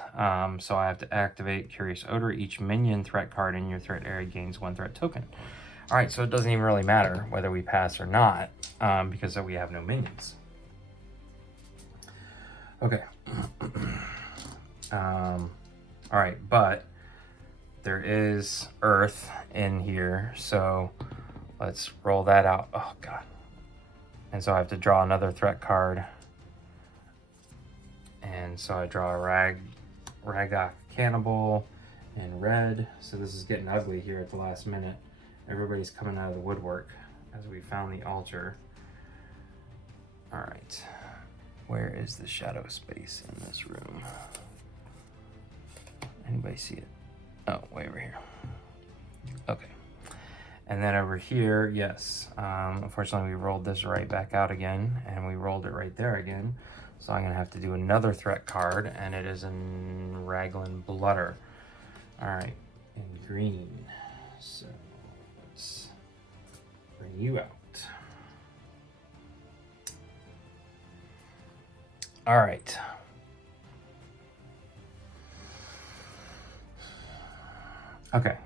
So I have to activate Curious Odor. Each minion threat card in your threat area gains 1 threat token. All right, so it doesn't even really matter whether we pass or not, because we have no minions. Okay. All right, but there is Earth in here, so let's roll that out. Oh, God. And so I have to draw another threat card. And so I draw a Ragok Cannibal in red. So this is getting ugly here at the last minute. Everybody's coming out of the woodwork as we found the altar. All right. Where is the shadow space in this room? Anybody see it? Oh, way over here. Okay. And then over here, yes. Unfortunately, we rolled this right back out again, and we rolled it right there again. So I'm gonna have to do another threat card, and it is in Raglan Blooder. All right, in green. So let's bring you out. All right. Okay,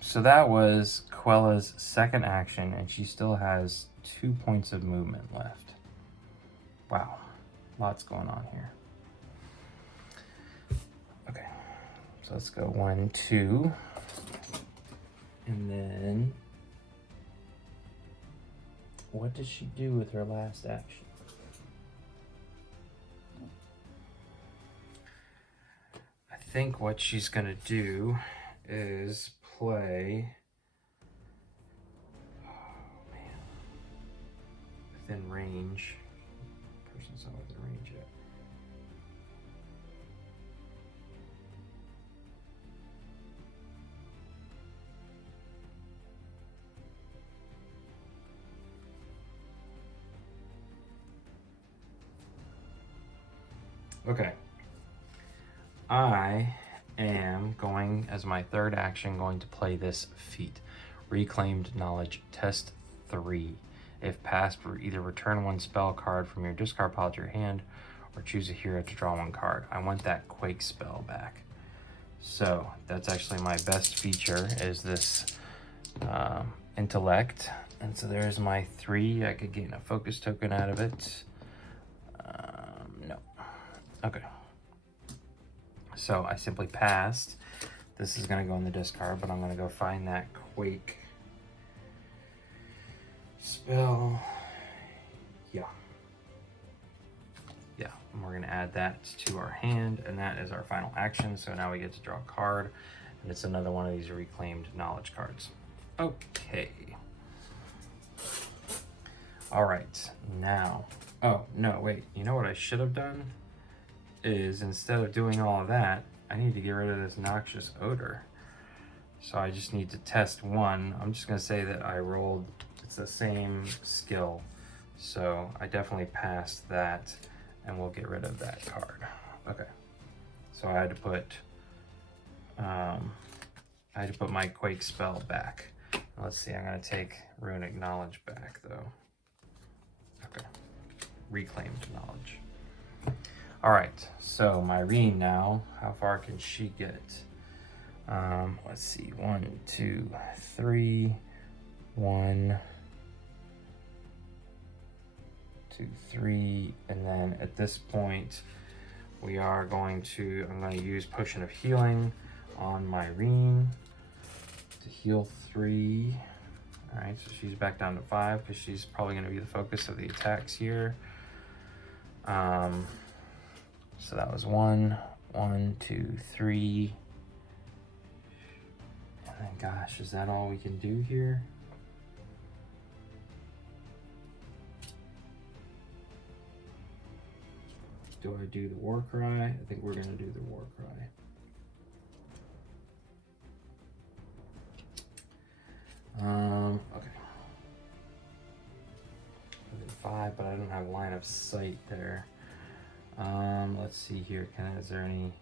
so that was Quella's second action, and she still has 2 points of movement left. Wow, lots going on here. Okay, so let's go 1, 2, and then what does she do with her last action? I think what she's gonna do is play, oh man, within range. Person's not within range yet. Okay. I am going, as my third action, going to play this feat. Reclaimed Knowledge, Test 3. If passed, either return 1 spell card from your discard pile to your hand, or choose a hero to draw 1 card. I want that Quake spell back. So that's actually my best feature, is this Intellect. And so there's my 3. I could gain a focus token out of it. No. Okay. So I simply passed. This is going to go in the discard, but I'm going to go find that Quake spell. Yeah. And we're going to add that to our hand, and that is our final action. So now we get to draw a card, and it's another one of these reclaimed knowledge cards. Okay. All right. Now, oh, no, wait. You know what I should have done? Is instead of doing all of that, I need to get rid of this noxious odor. So I just need to test 1. I'm just gonna say that I rolled, it's the same skill. So I definitely passed that, and we'll get rid of that card. Okay. So I had to put my Quake spell back. Let's see, I'm gonna take Runic Knowledge back though. Okay. Reclaimed Knowledge. All right, so Myrene now, how far can she get? Let's see, 1, 2, 3, 1, 2, 3, and then at this point, we are going to, I'm going to use Potion of Healing on Myrene to heal 3. All right, so she's back down to 5 because she's probably going to be the focus of the attacks here. So that was 1, 2, 3. And then, gosh, is that all we can do here? Do I do the War Cry? I think we're gonna do the War Cry. Okay. 5, but I don't have line of sight there. Let's see here. Is there any?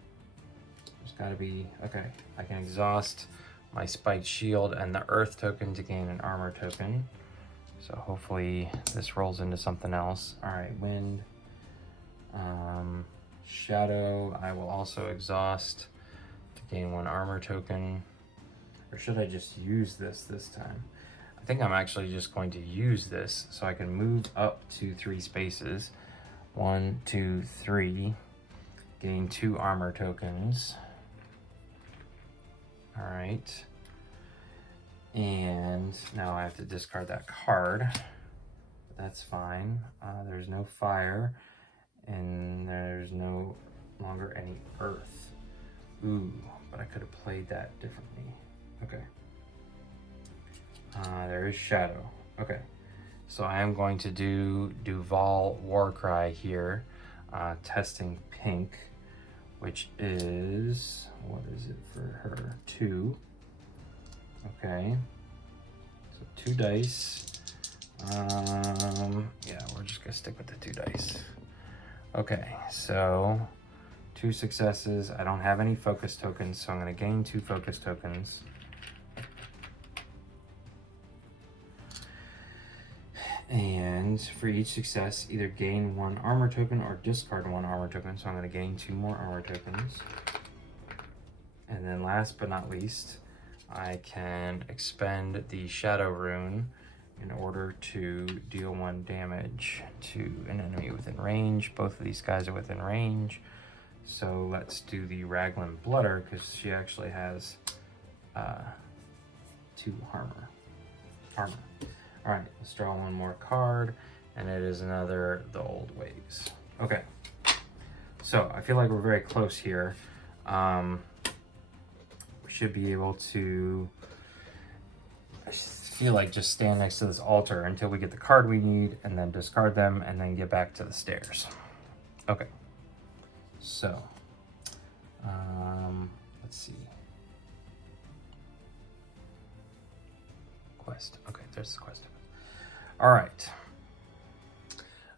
There's got to be. Okay, I can exhaust my spiked shield and the earth token to gain an armor token. So hopefully this rolls into something else. All right, wind, shadow. I will also exhaust to gain 1 armor token. Or should I just use this time? I think I'm actually just going to use this so I can move up to 3 spaces. 1, 2, 3. Gain 2 armor tokens. All right. And now I have to discard that card. That's fine. There's no fire, and there's no longer any earth. Ooh, but I could have played that differently. Okay. There is shadow. Okay. So I am going to do Duval Warcry here, testing pink, which is, what is it for her? 2. Okay. So 2 dice. Yeah, we're just gonna stick with the 2 dice. Okay, so 2 successes. I don't have any focus tokens, so I'm gonna gain 2 focus tokens. And for each success, either gain 1 armor token or discard 1 armor token. So I'm going to gain 2 more armor tokens. And then last but not least, I can expend the shadow rune in order to deal 1 damage to an enemy within range. Both of these guys are within range. So let's do the Raglan Blooder, because she actually has 2 armor. All right, let's draw 1 more card, and it is another The Old Ways. Okay, so I feel like we're very close here. We should be able to, I feel like, just stand next to this altar until we get the card we need, and then discard them, and then get back to the stairs. Okay, so let's see. Quest. Okay, there's the quest. All right.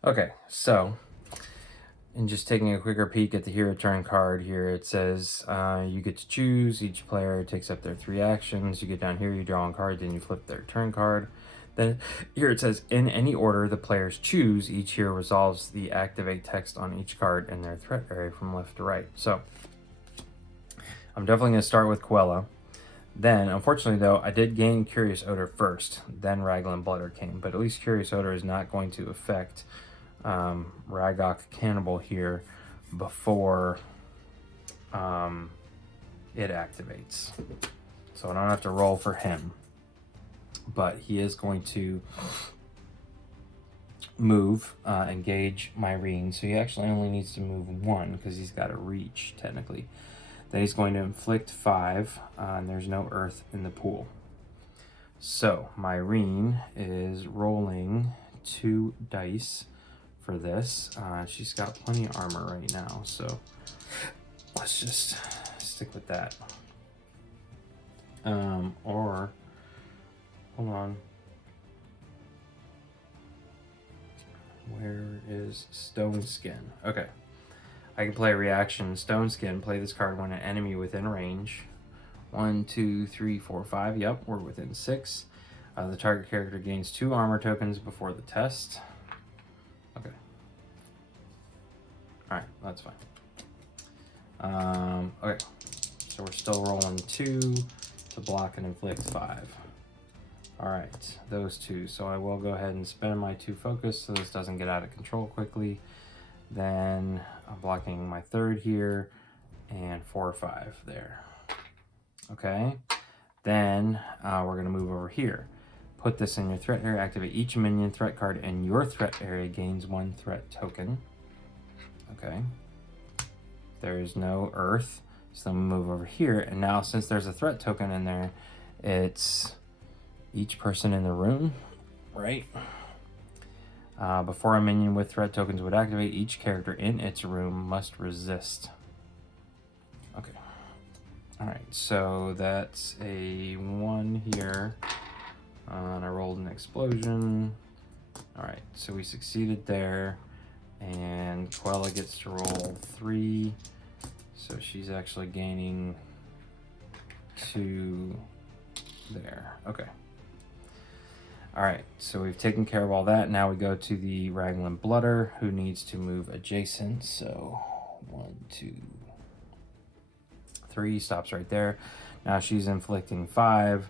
Okay, so, and just taking a quicker peek at the hero turn card here, it says you get to choose. Each player takes up their 3 actions. You get down here, you draw a card, then you flip their turn card. Then here it says, in any order the players choose, each hero resolves the activate text on each card in their threat area from left to right. So, I'm definitely going to start with Quella. Then, unfortunately though, I did gain Curious Odor first, then Raglan Blooder came, but at least Curious Odor is not going to affect Ragok Cannibal here before it activates. So I don't have to roll for him, but he is going to move, engage Myrene, so he actually only needs to move 1 because he's got a reach technically. Then he's going to inflict 5, and there's no earth in the pool. So Myrene is rolling 2 dice for this. She's got plenty of armor right now, so let's just stick with that. Or, hold on. Where is Stone Skin? Okay. I can play reaction Stone Skin, play this card when an enemy within range. 1, 2, 3, 4, 5. Yep, we're within 6. The target character gains 2 armor tokens before the test. Okay. Alright, that's fine. Okay. So we're still rolling 2 to block and inflict 5. Alright, those 2. So I will go ahead and spend my 2 focus so this doesn't get out of control quickly. Then I'm blocking my 3rd here, and 4 or 5 there. Okay, then we're gonna move over here. Put this in your threat area, activate each minion threat card in your threat area gains 1 threat token. Okay, there is no earth, so I'm gonna move over here, and now since there's a threat token in there, it's each person in the room, right? Before a minion with threat tokens would activate, each character in its room must resist. Okay. Alright, so that's a 1 here. And I rolled an explosion. Alright, so we succeeded there. And Quella gets to roll 3. So she's actually gaining 2 there. Okay. Alright, so we've taken care of all that. Now we go to the Raglan Blooder, who needs to move adjacent. So 1, 2, 3, stops right there. Now she's inflicting 5.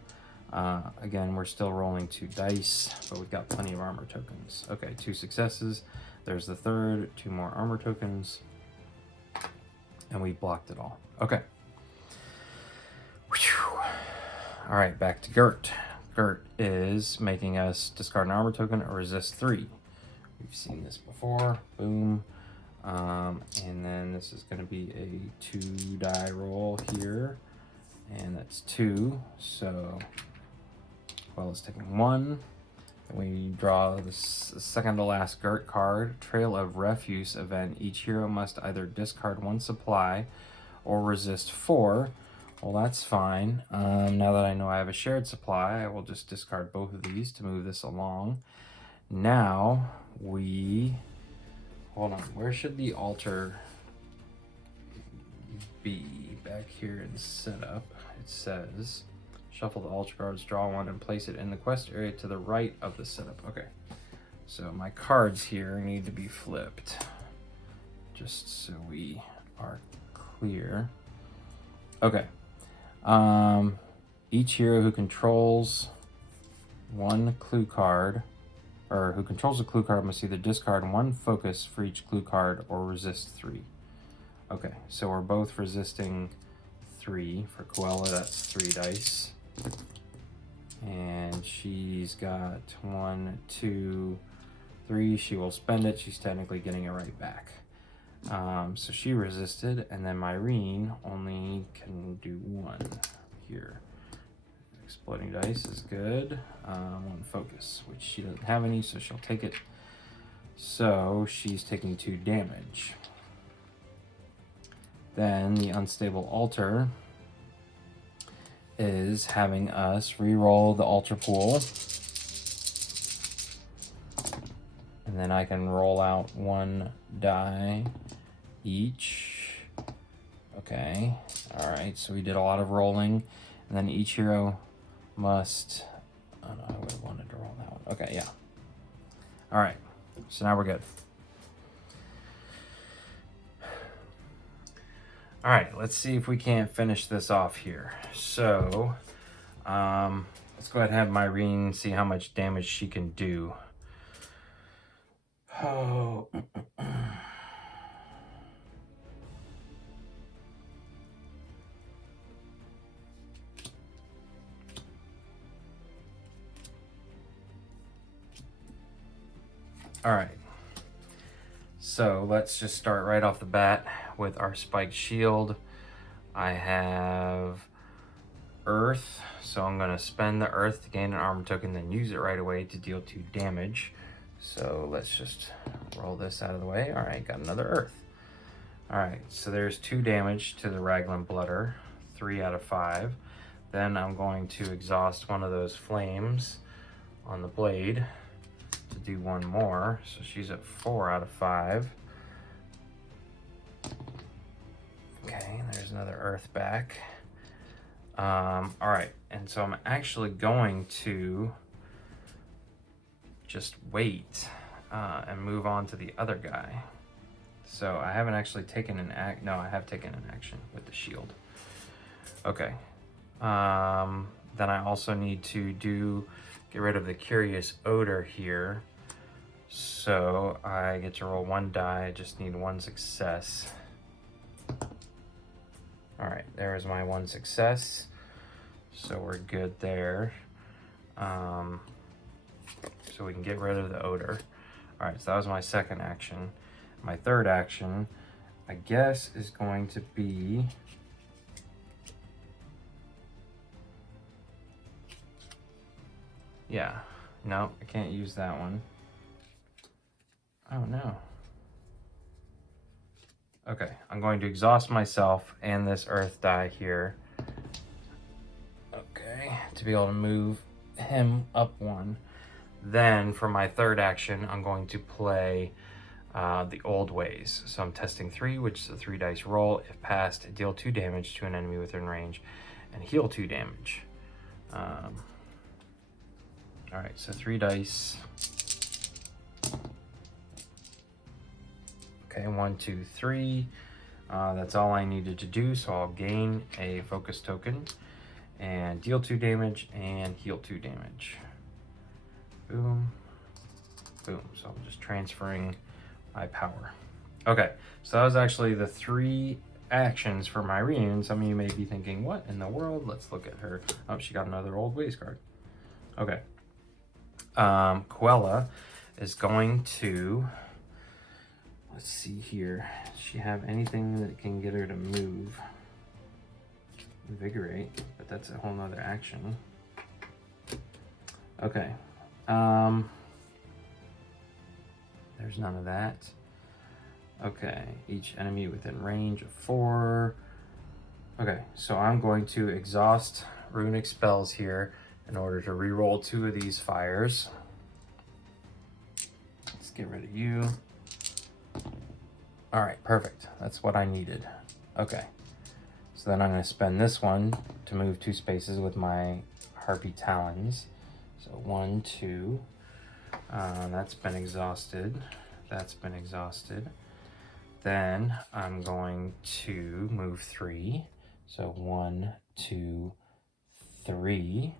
Again, we're still rolling 2 dice, but we've got plenty of armor tokens. Okay, 2 successes. There's the 3rd, 2 more armor tokens. And we blocked it all. Okay. Alright, back to Gert. Gert is making us discard an armor token or resist 3. We've seen this before. Boom. And then this is going to be a 2 die roll here. And that's 2. So, well, it's taking 1. Then we draw the second to last Gert card. Trail of Refuse event. Each hero must either discard 1 supply or resist 4. Well, that's fine. Now that I know I have a shared supply, I will just discard both of these to move this along. Now, we... Hold on. Where should the altar be? Back here in setup, it says, shuffle the altar cards, draw 1, and place it in the quest area to the right of the setup. Okay. So my cards here need to be flipped. Just so we are clear. Okay. Each hero who controls one clue card, or who controls a clue card must either discard one focus for each clue card or resist 3. Okay, so we're both resisting 3. For Koella, that's 3 dice. And she's got 1, 2, 3. She will spend it. She's technically getting it right back. So she resisted, and then Myrene only can do 1 here. Exploding dice is good. 1 focus, which she doesn't have any, so she'll take it. So she's taking 2 damage. Then the unstable altar is having us re-roll the altar pool. And then I can roll out 1 die each. Okay, all right, so we did a lot of rolling. And then each hero must, oh no, I would have wanted to roll that one. Okay, yeah. All right, so now we're good. All right, let's see if we can't finish this off here. So, let's go ahead and have Myrene see how much damage she can do. Oh. All right. So let's just start right off the bat with our spiked shield. I have Earth, so I'm going to spend the Earth to gain an armor token, then use it right away to deal 2 damage. So let's just roll this out of the way. All right, got another Earth. All right, so there's 2 damage to the Raglan Blooder, 3 out of 5. Then I'm going to exhaust one of those flames on the blade to do 1 more. So she's at 4 out of 5. Okay, there's another Earth back. All right, and so I'm actually going to just wait and move on to the other guy. So I haven't actually taken an act. No, I have taken an action with the shield. Okay. Then I also need to get rid of the curious odor here. So I get to roll 1 die. I just need 1 success. All right, there's my 1 success. So we're good there. So we can get rid of the odor. All right, so that was my second action. My third action, I guess, is going to be no, I can't use that one. Oh no. Okay, I'm going to exhaust myself and this Earth die here. Okay, to be able to move him up 1. Then for my third action, I'm going to play the old ways. So I'm testing 3, which is a 3 dice roll. If passed, deal 2 damage to an enemy within range and heal 2 damage. All right, so 3 dice. Okay, 1, 2, 3. That's all I needed to do, so I'll gain a focus token and deal 2 damage and heal 2 damage. Boom, boom. So I'm just transferring my power. Okay, so that was actually the 3 actions for Myrene. Some of you may be thinking, what in the world? Let's look at her. Oh, she got another old ways card. Okay. Koella is going to, let's see here. Does she have anything that can get her to move? Invigorate, but that's a whole nother action. Okay. There's none of that. Okay, each enemy within range of 4. Okay, so I'm going to exhaust runic spells here in order to re-roll 2 of these fires. Let's get rid of you. All right, perfect. That's what I needed. Okay, so then I'm going to spend this one to move 2 spaces with my Harpy Talons. So 1, 2. That's been exhausted. That's been exhausted. Then I'm going to move 3. So 1, 2, 3.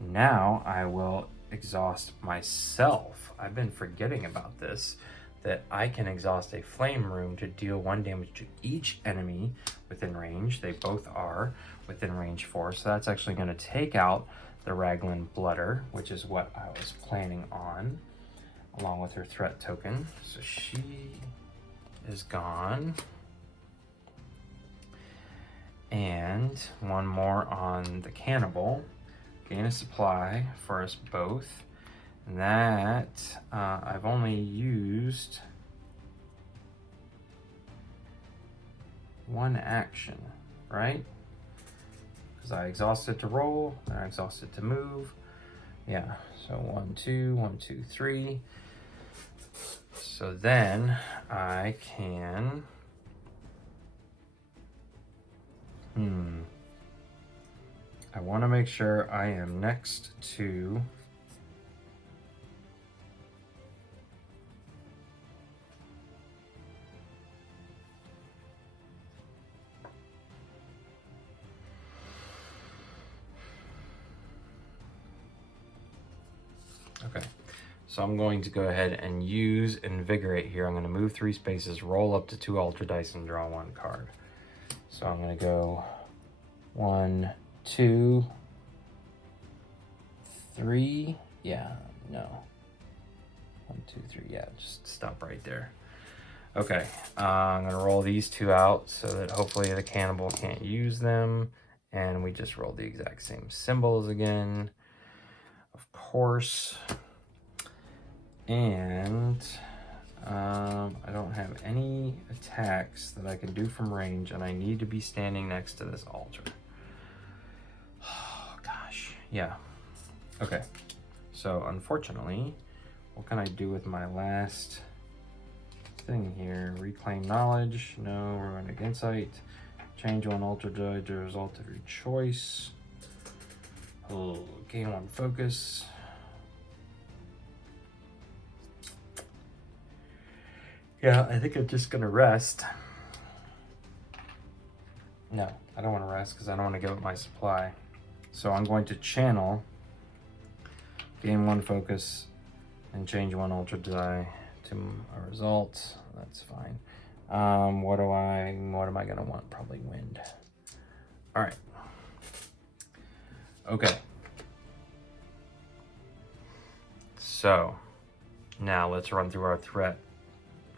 Now I will exhaust myself. I've been forgetting about this, that I can exhaust a flame rune to deal 1 damage to each enemy within range. They both are within range 4, so that's actually going to take out the Raglan Blooder, which is what I was planning on, along with her threat token. So she is gone. And one more on the Cannibal. Gain a supply for us both. And that I've only used 1 action, right? Because I exhausted to roll, and I exhausted to move. Yeah, so 1, 2, 1, 2, 3. So then I can. I want to make sure I am next to. Okay, so I'm going to go ahead and use Invigorate here. I'm going to move 3 spaces, roll up to 2 Ultra Dice, and draw 1 card. So I'm going to go 1, 2, 3. Yeah, no. 1, 2, 3. Yeah, just stop right there. Okay, I'm going to roll these 2 out so that hopefully the Cannibal can't use them. And we just roll the exact same symbols again, of course. And I don't have any attacks that I can do from range, and I need to be standing next to this altar. Oh, gosh. Yeah. Okay. So, unfortunately, what can I do with my last thing here? Reclaim knowledge. No. Romantic insight. Change 1 altar die to a result of your choice. Oh, gain 1 focus. Yeah, I think I'm just gonna rest. No, I don't want to rest because I don't want to give up my supply. So I'm going to channel, gain 1 focus, and change 1 ultra die to a result. That's fine. What am I gonna want? Probably wind. All right. Okay. So now let's run through our threat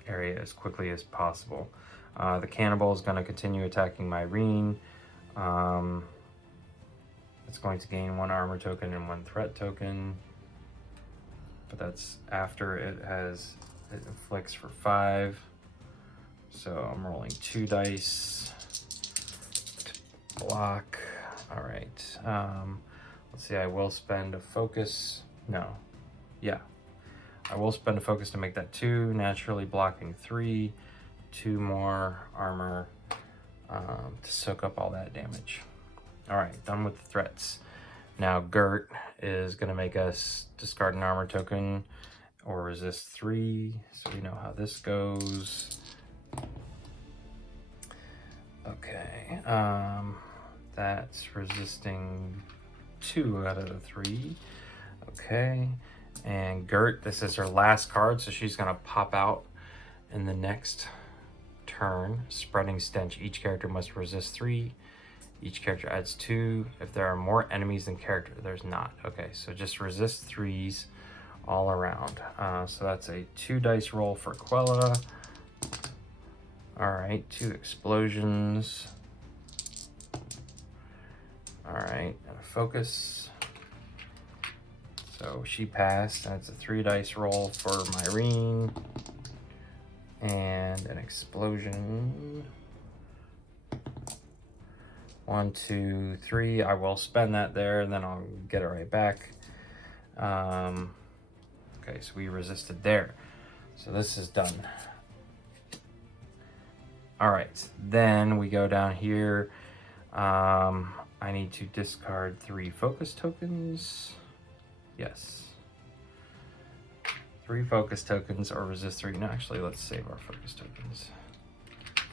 area as quickly as possible. The Cannibal is going to continue attacking my Reen. It's going to gain 1 armor token and 1 threat token, but that's after it inflicts for 5. So I'm rolling 2 dice to block. All right. Let's see. I will spend a focus. No. Yeah. I will spend a focus to make that 2, naturally blocking 3, 2 more armor to soak up all that damage. All right, done with the threats. Now Gert is going to make us discard an armor token or resist 3, so we know how this goes. Okay, that's resisting 2 out of the 3. Okay. And Gert, this is her last card, so she's going to pop out in the next turn. Spreading Stench. Each character must resist 3. Each character adds 2. If there are more enemies than character, there's not. Okay, so just resist 3s all around. So that's a 2 dice roll for Quella. All right, 2 explosions. All right, and a focus. So she passed. That's a 3 dice roll for Myrene. And an explosion. 1, 2, 3. I will spend that there, and then I'll get it right back. Okay, so we resisted there. So this is done. All right, then we go down here. I need to discard 3 focus tokens. Yes. 3 focus tokens or resist 3. No, actually, let's save our focus tokens.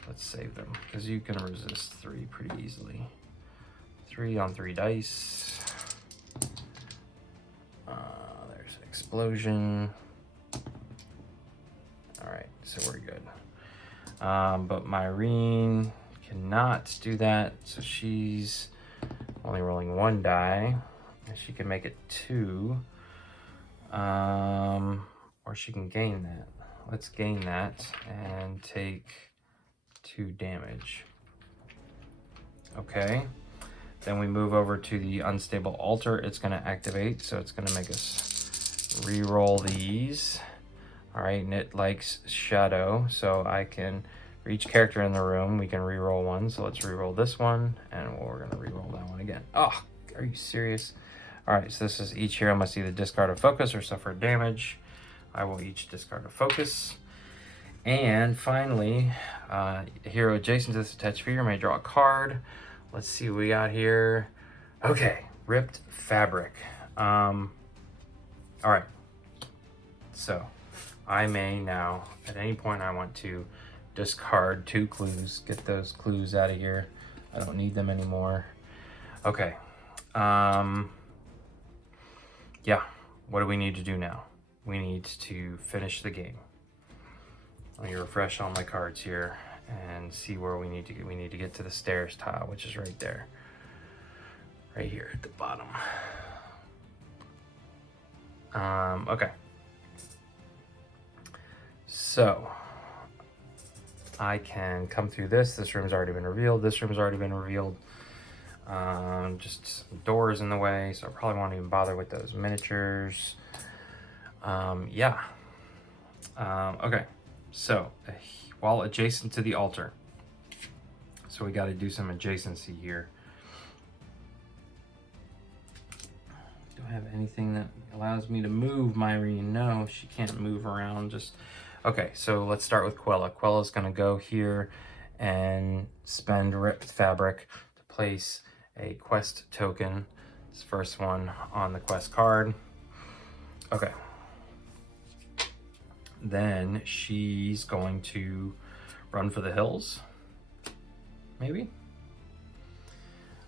Let's save them because you can resist 3 pretty easily. 3 on 3 dice. There's an explosion. All right, so we're good. But Myrene cannot do that, so she's only rolling 1 die. She can make it 2. Or she can gain that. Let's gain that and take 2 damage. Okay. Then we move over to the unstable altar. It's going to activate, so it's going to make us re-roll these. All right, and it likes shadow, so I can, for each character in the room, we can re-roll 1. So let's re-roll this one, and we're going to re-roll that one again. Oh, are you serious? All right, so this is each hero must either discard a focus or suffer damage. I will each discard a focus. And finally, a hero adjacent to this attached figure may draw a card. Let's see what we got here. Okay, ripped fabric. All right, so I may now, at any point I want to, discard 2 clues, get those clues out of here. I don't need them anymore. Okay, yeah, what do we need to do now? We need to finish the game. Let me refresh all my cards here and see where we need to get. We need to get to the stairs tile, which is right there. Right here at the bottom. Okay. So, I can come through this. This room's already been revealed. This room's already been revealed. Just some doors in the way, so I probably won't even bother with those miniatures. Yeah. Okay. So, while adjacent to the altar. So we got to do some adjacency here. Do I have anything that allows me to move Myrene? No, she can't move around. Just okay, so let's start with Quella. Quella's going to go here and spend ripped fabric to place a quest token. This first one on the quest card. Okay. Then she's going to run for the hills. Maybe.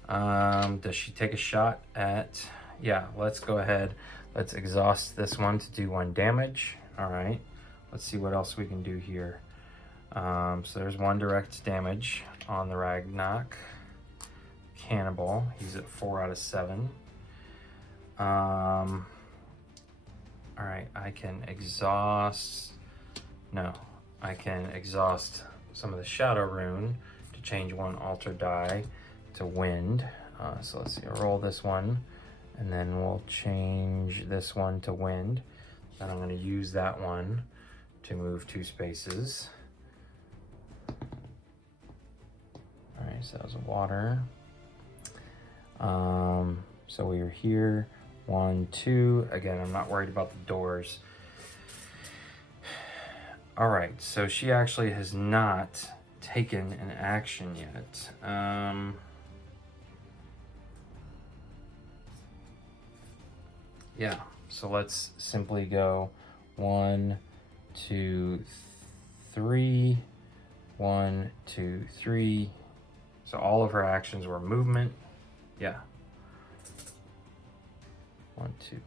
Does she take a shot at... Yeah, let's go ahead. Let's exhaust this one to do 1 damage. All right. Let's see what else we can do here. So there's 1 direct damage on the Ragnarok. Cannibal. He's at 4 out of 7. All right, I can exhaust... No, I can exhaust some of the Shadow Rune to change 1 altar die to wind. So let's see, I'll roll this one, and then we'll change this one to wind. Then I'm going to use that one to move 2 spaces. All right, so that was water. So we are here. 1, 2. Again, I'm not worried about the doors. All right, so she actually has not taken an action yet. Yeah, so let's simply go 1, 2, 3. 1, 2, 3. So all of her actions were movement. Yeah. 1, 2,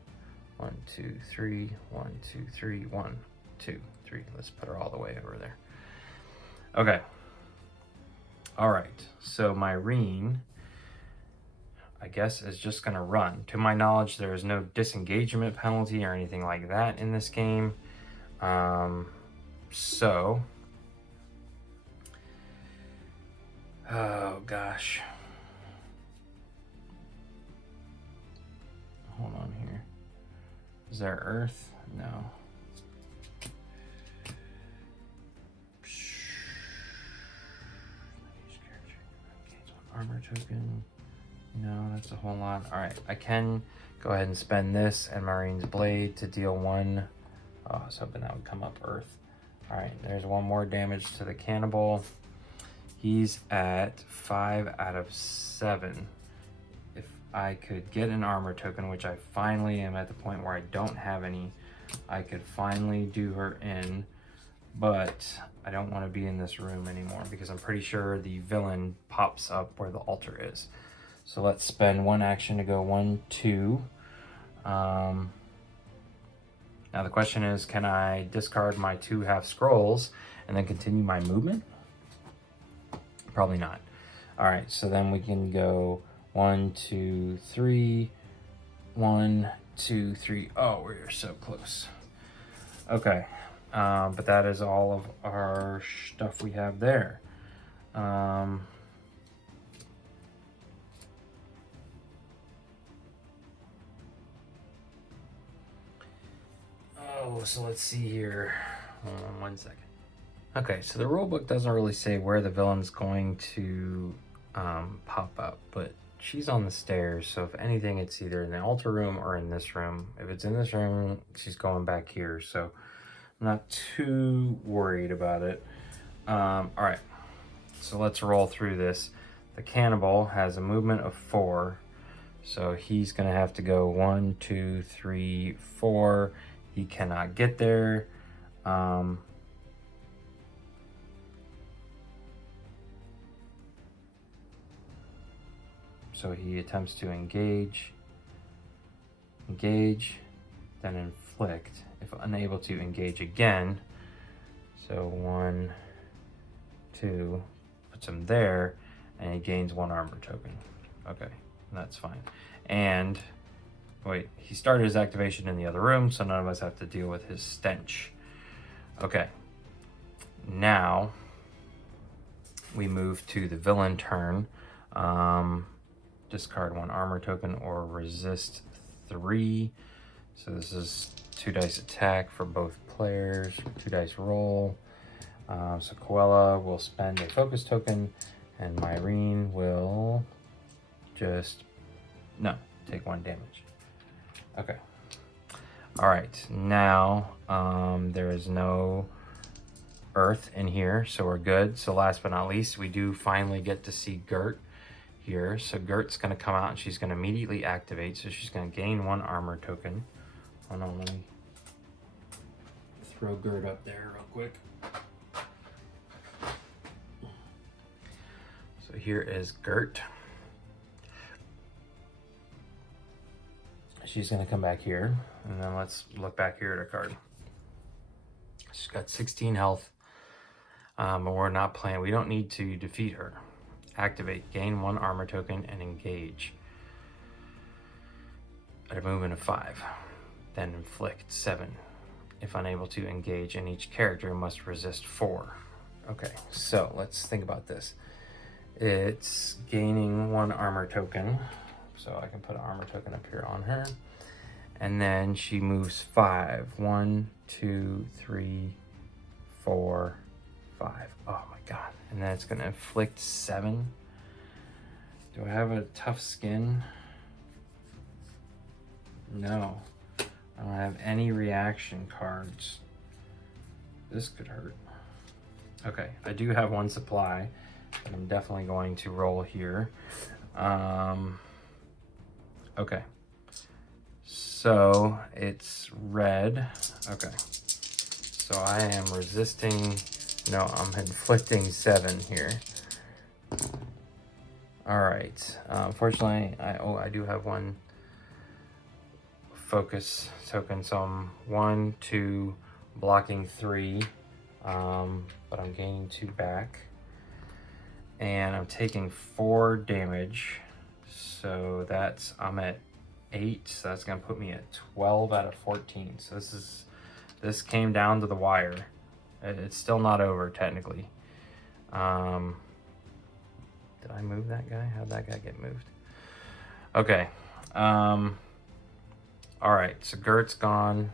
1, 2, 3, 1, 2, 3, 1, 2, 3. Let's put her all the way over there. Okay. All right. So Myrene, I guess, is just going to run. To my knowledge, there is no disengagement penalty or anything like that in this game. So, oh gosh. Hold on here. Is there Earth? No. Armor token. No, that's a whole lot. All right, I can go ahead and spend this and Myrene's Blade to deal 1. Oh, I was hoping that would come up Earth. All right, there's 1 more damage to the cannibal. He's at 5 out of 7. If I could get an armor token, which I finally am at the point where I don't have any, I could finally do her in, but I don't want to be in this room anymore because I'm pretty sure the villain pops up where the altar is. So let's spend 1 action to go 1, 2. Now the question is, can I discard my 2 half scrolls and then continue my movement? Probably not. All right, so then we can go 1, 2, 3, 1, 2, 3. Oh, we're so close. Okay, but that is all of our stuff we have there. Oh, so let's see here. Hold on 1 second. Okay, so the rulebook doesn't really say where the villain's going to pop up, but she's on the stairs, so if anything, it's either in the altar room or in this room. If it's in this room, she's going back here, so I'm not too worried about it. All right, so let's roll through this. The cannibal has a movement of 4, so he's gonna have to go 1, 2, 3, 4. He cannot get there. So he attempts to engage, then inflict. If unable to engage again, so 1, 2, puts him there, and he gains 1 armor token. Okay, that's fine. And wait, he started his activation in the other room, so none of us have to deal with his stench. Okay, now we move to the villain turn. Discard 1 armor token or resist 3. So this is 2 dice attack for both players, 2 dice roll. So Koella will spend a focus token, and Myrene will just, no, take 1 damage. Okay. All right, now there is no earth in here, so we're good. So last but not least, we do finally get to see Gert here. So Gert's gonna come out and she's gonna immediately activate. So she's gonna gain 1 armor token. Hold on, let me throw Gert up there real quick. So here is Gert. She's gonna come back here, and then let's look back here at her card. She's got 16 health, but we're not playing. We don't need to defeat her. Activate, gain 1 armor token, and engage at a movement of 5. Then inflict 7. If unable to engage, and each character must resist 4. Okay, so let's think about this. It's gaining 1 armor token, so I can put an armor token up here on her. And then she moves 5. 1, 2, 3, 4, 5. Oh my god. And then it's gonna inflict 7. Do I have a tough skin? No. I don't have any reaction cards. This could hurt. Okay, I do have 1 supply, but I'm definitely going to roll here. Okay. So it's red. Okay. So I am resisting. No, I'm inflicting 7 here. All right. Unfortunately, I do have 1 focus token, so I'm 1, 2, blocking 3, but I'm gaining 2 back, and I'm taking 4 damage. So I'm at 8. So that's gonna put me at 12 out of 14. So this came down to the wire. It's still not over technically. Did I move that guy? How'd that guy get moved? Okay. All right, so Gert's gone.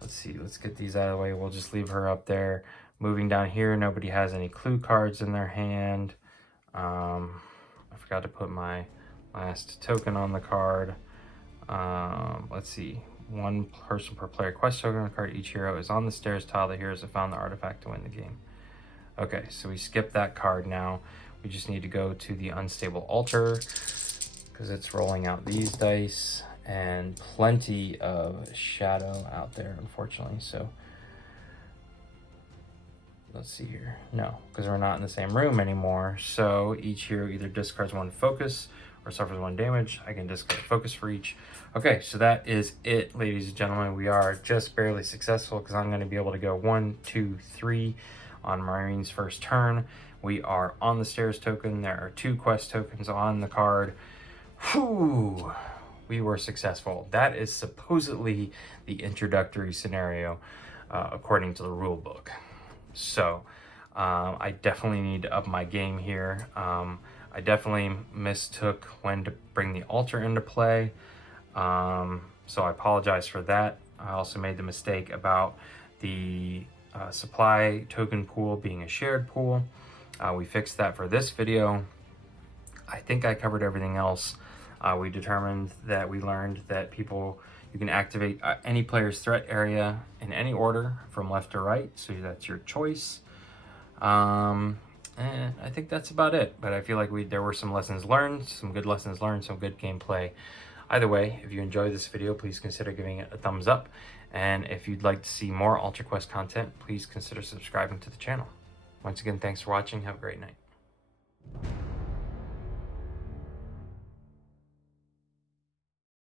Let's see, let's get these out of the way. We'll just leave her up there. Moving down here, nobody has any clue cards in their hand. I forgot to put my last token on the card. Let's see. 1 person per player quest token on the card. Each hero is on the stairs tile. The heroes have found the artifact to win the game. Okay, so we skip that card now. We just need to go to the unstable altar because it's rolling out these dice, and plenty of shadow out there, unfortunately. So let's see here. No, because we're not in the same room anymore. So each hero either discards 1 focus or suffers 1 damage, I can discard a focus for each. Okay, so that is it, ladies and gentlemen. We are just barely successful because I'm going to be able to go 1, 2, 3 on Marine's first turn. We are on the stairs token. There are 2 quest tokens on the card. Whew, we were successful. That is supposedly the introductory scenario, according to the rule book. So I definitely need to up my game here. I definitely mistook when to bring the altar into play. So I apologize for that. I also made the mistake about the supply token pool being a shared pool. We fixed that for this video. I think I covered everything else. We determined that we learned that you can activate any player's threat area in any order from left to right, so that's your choice. And I think that's about it, but I feel like there were some lessons learned, some good lessons learned, some good gameplay. Either way, if you enjoyed this video, please consider giving it a thumbs up, and if you'd like to see more Ultra Quest content, please consider subscribing to the channel. Once again, thanks for watching. Have a great night.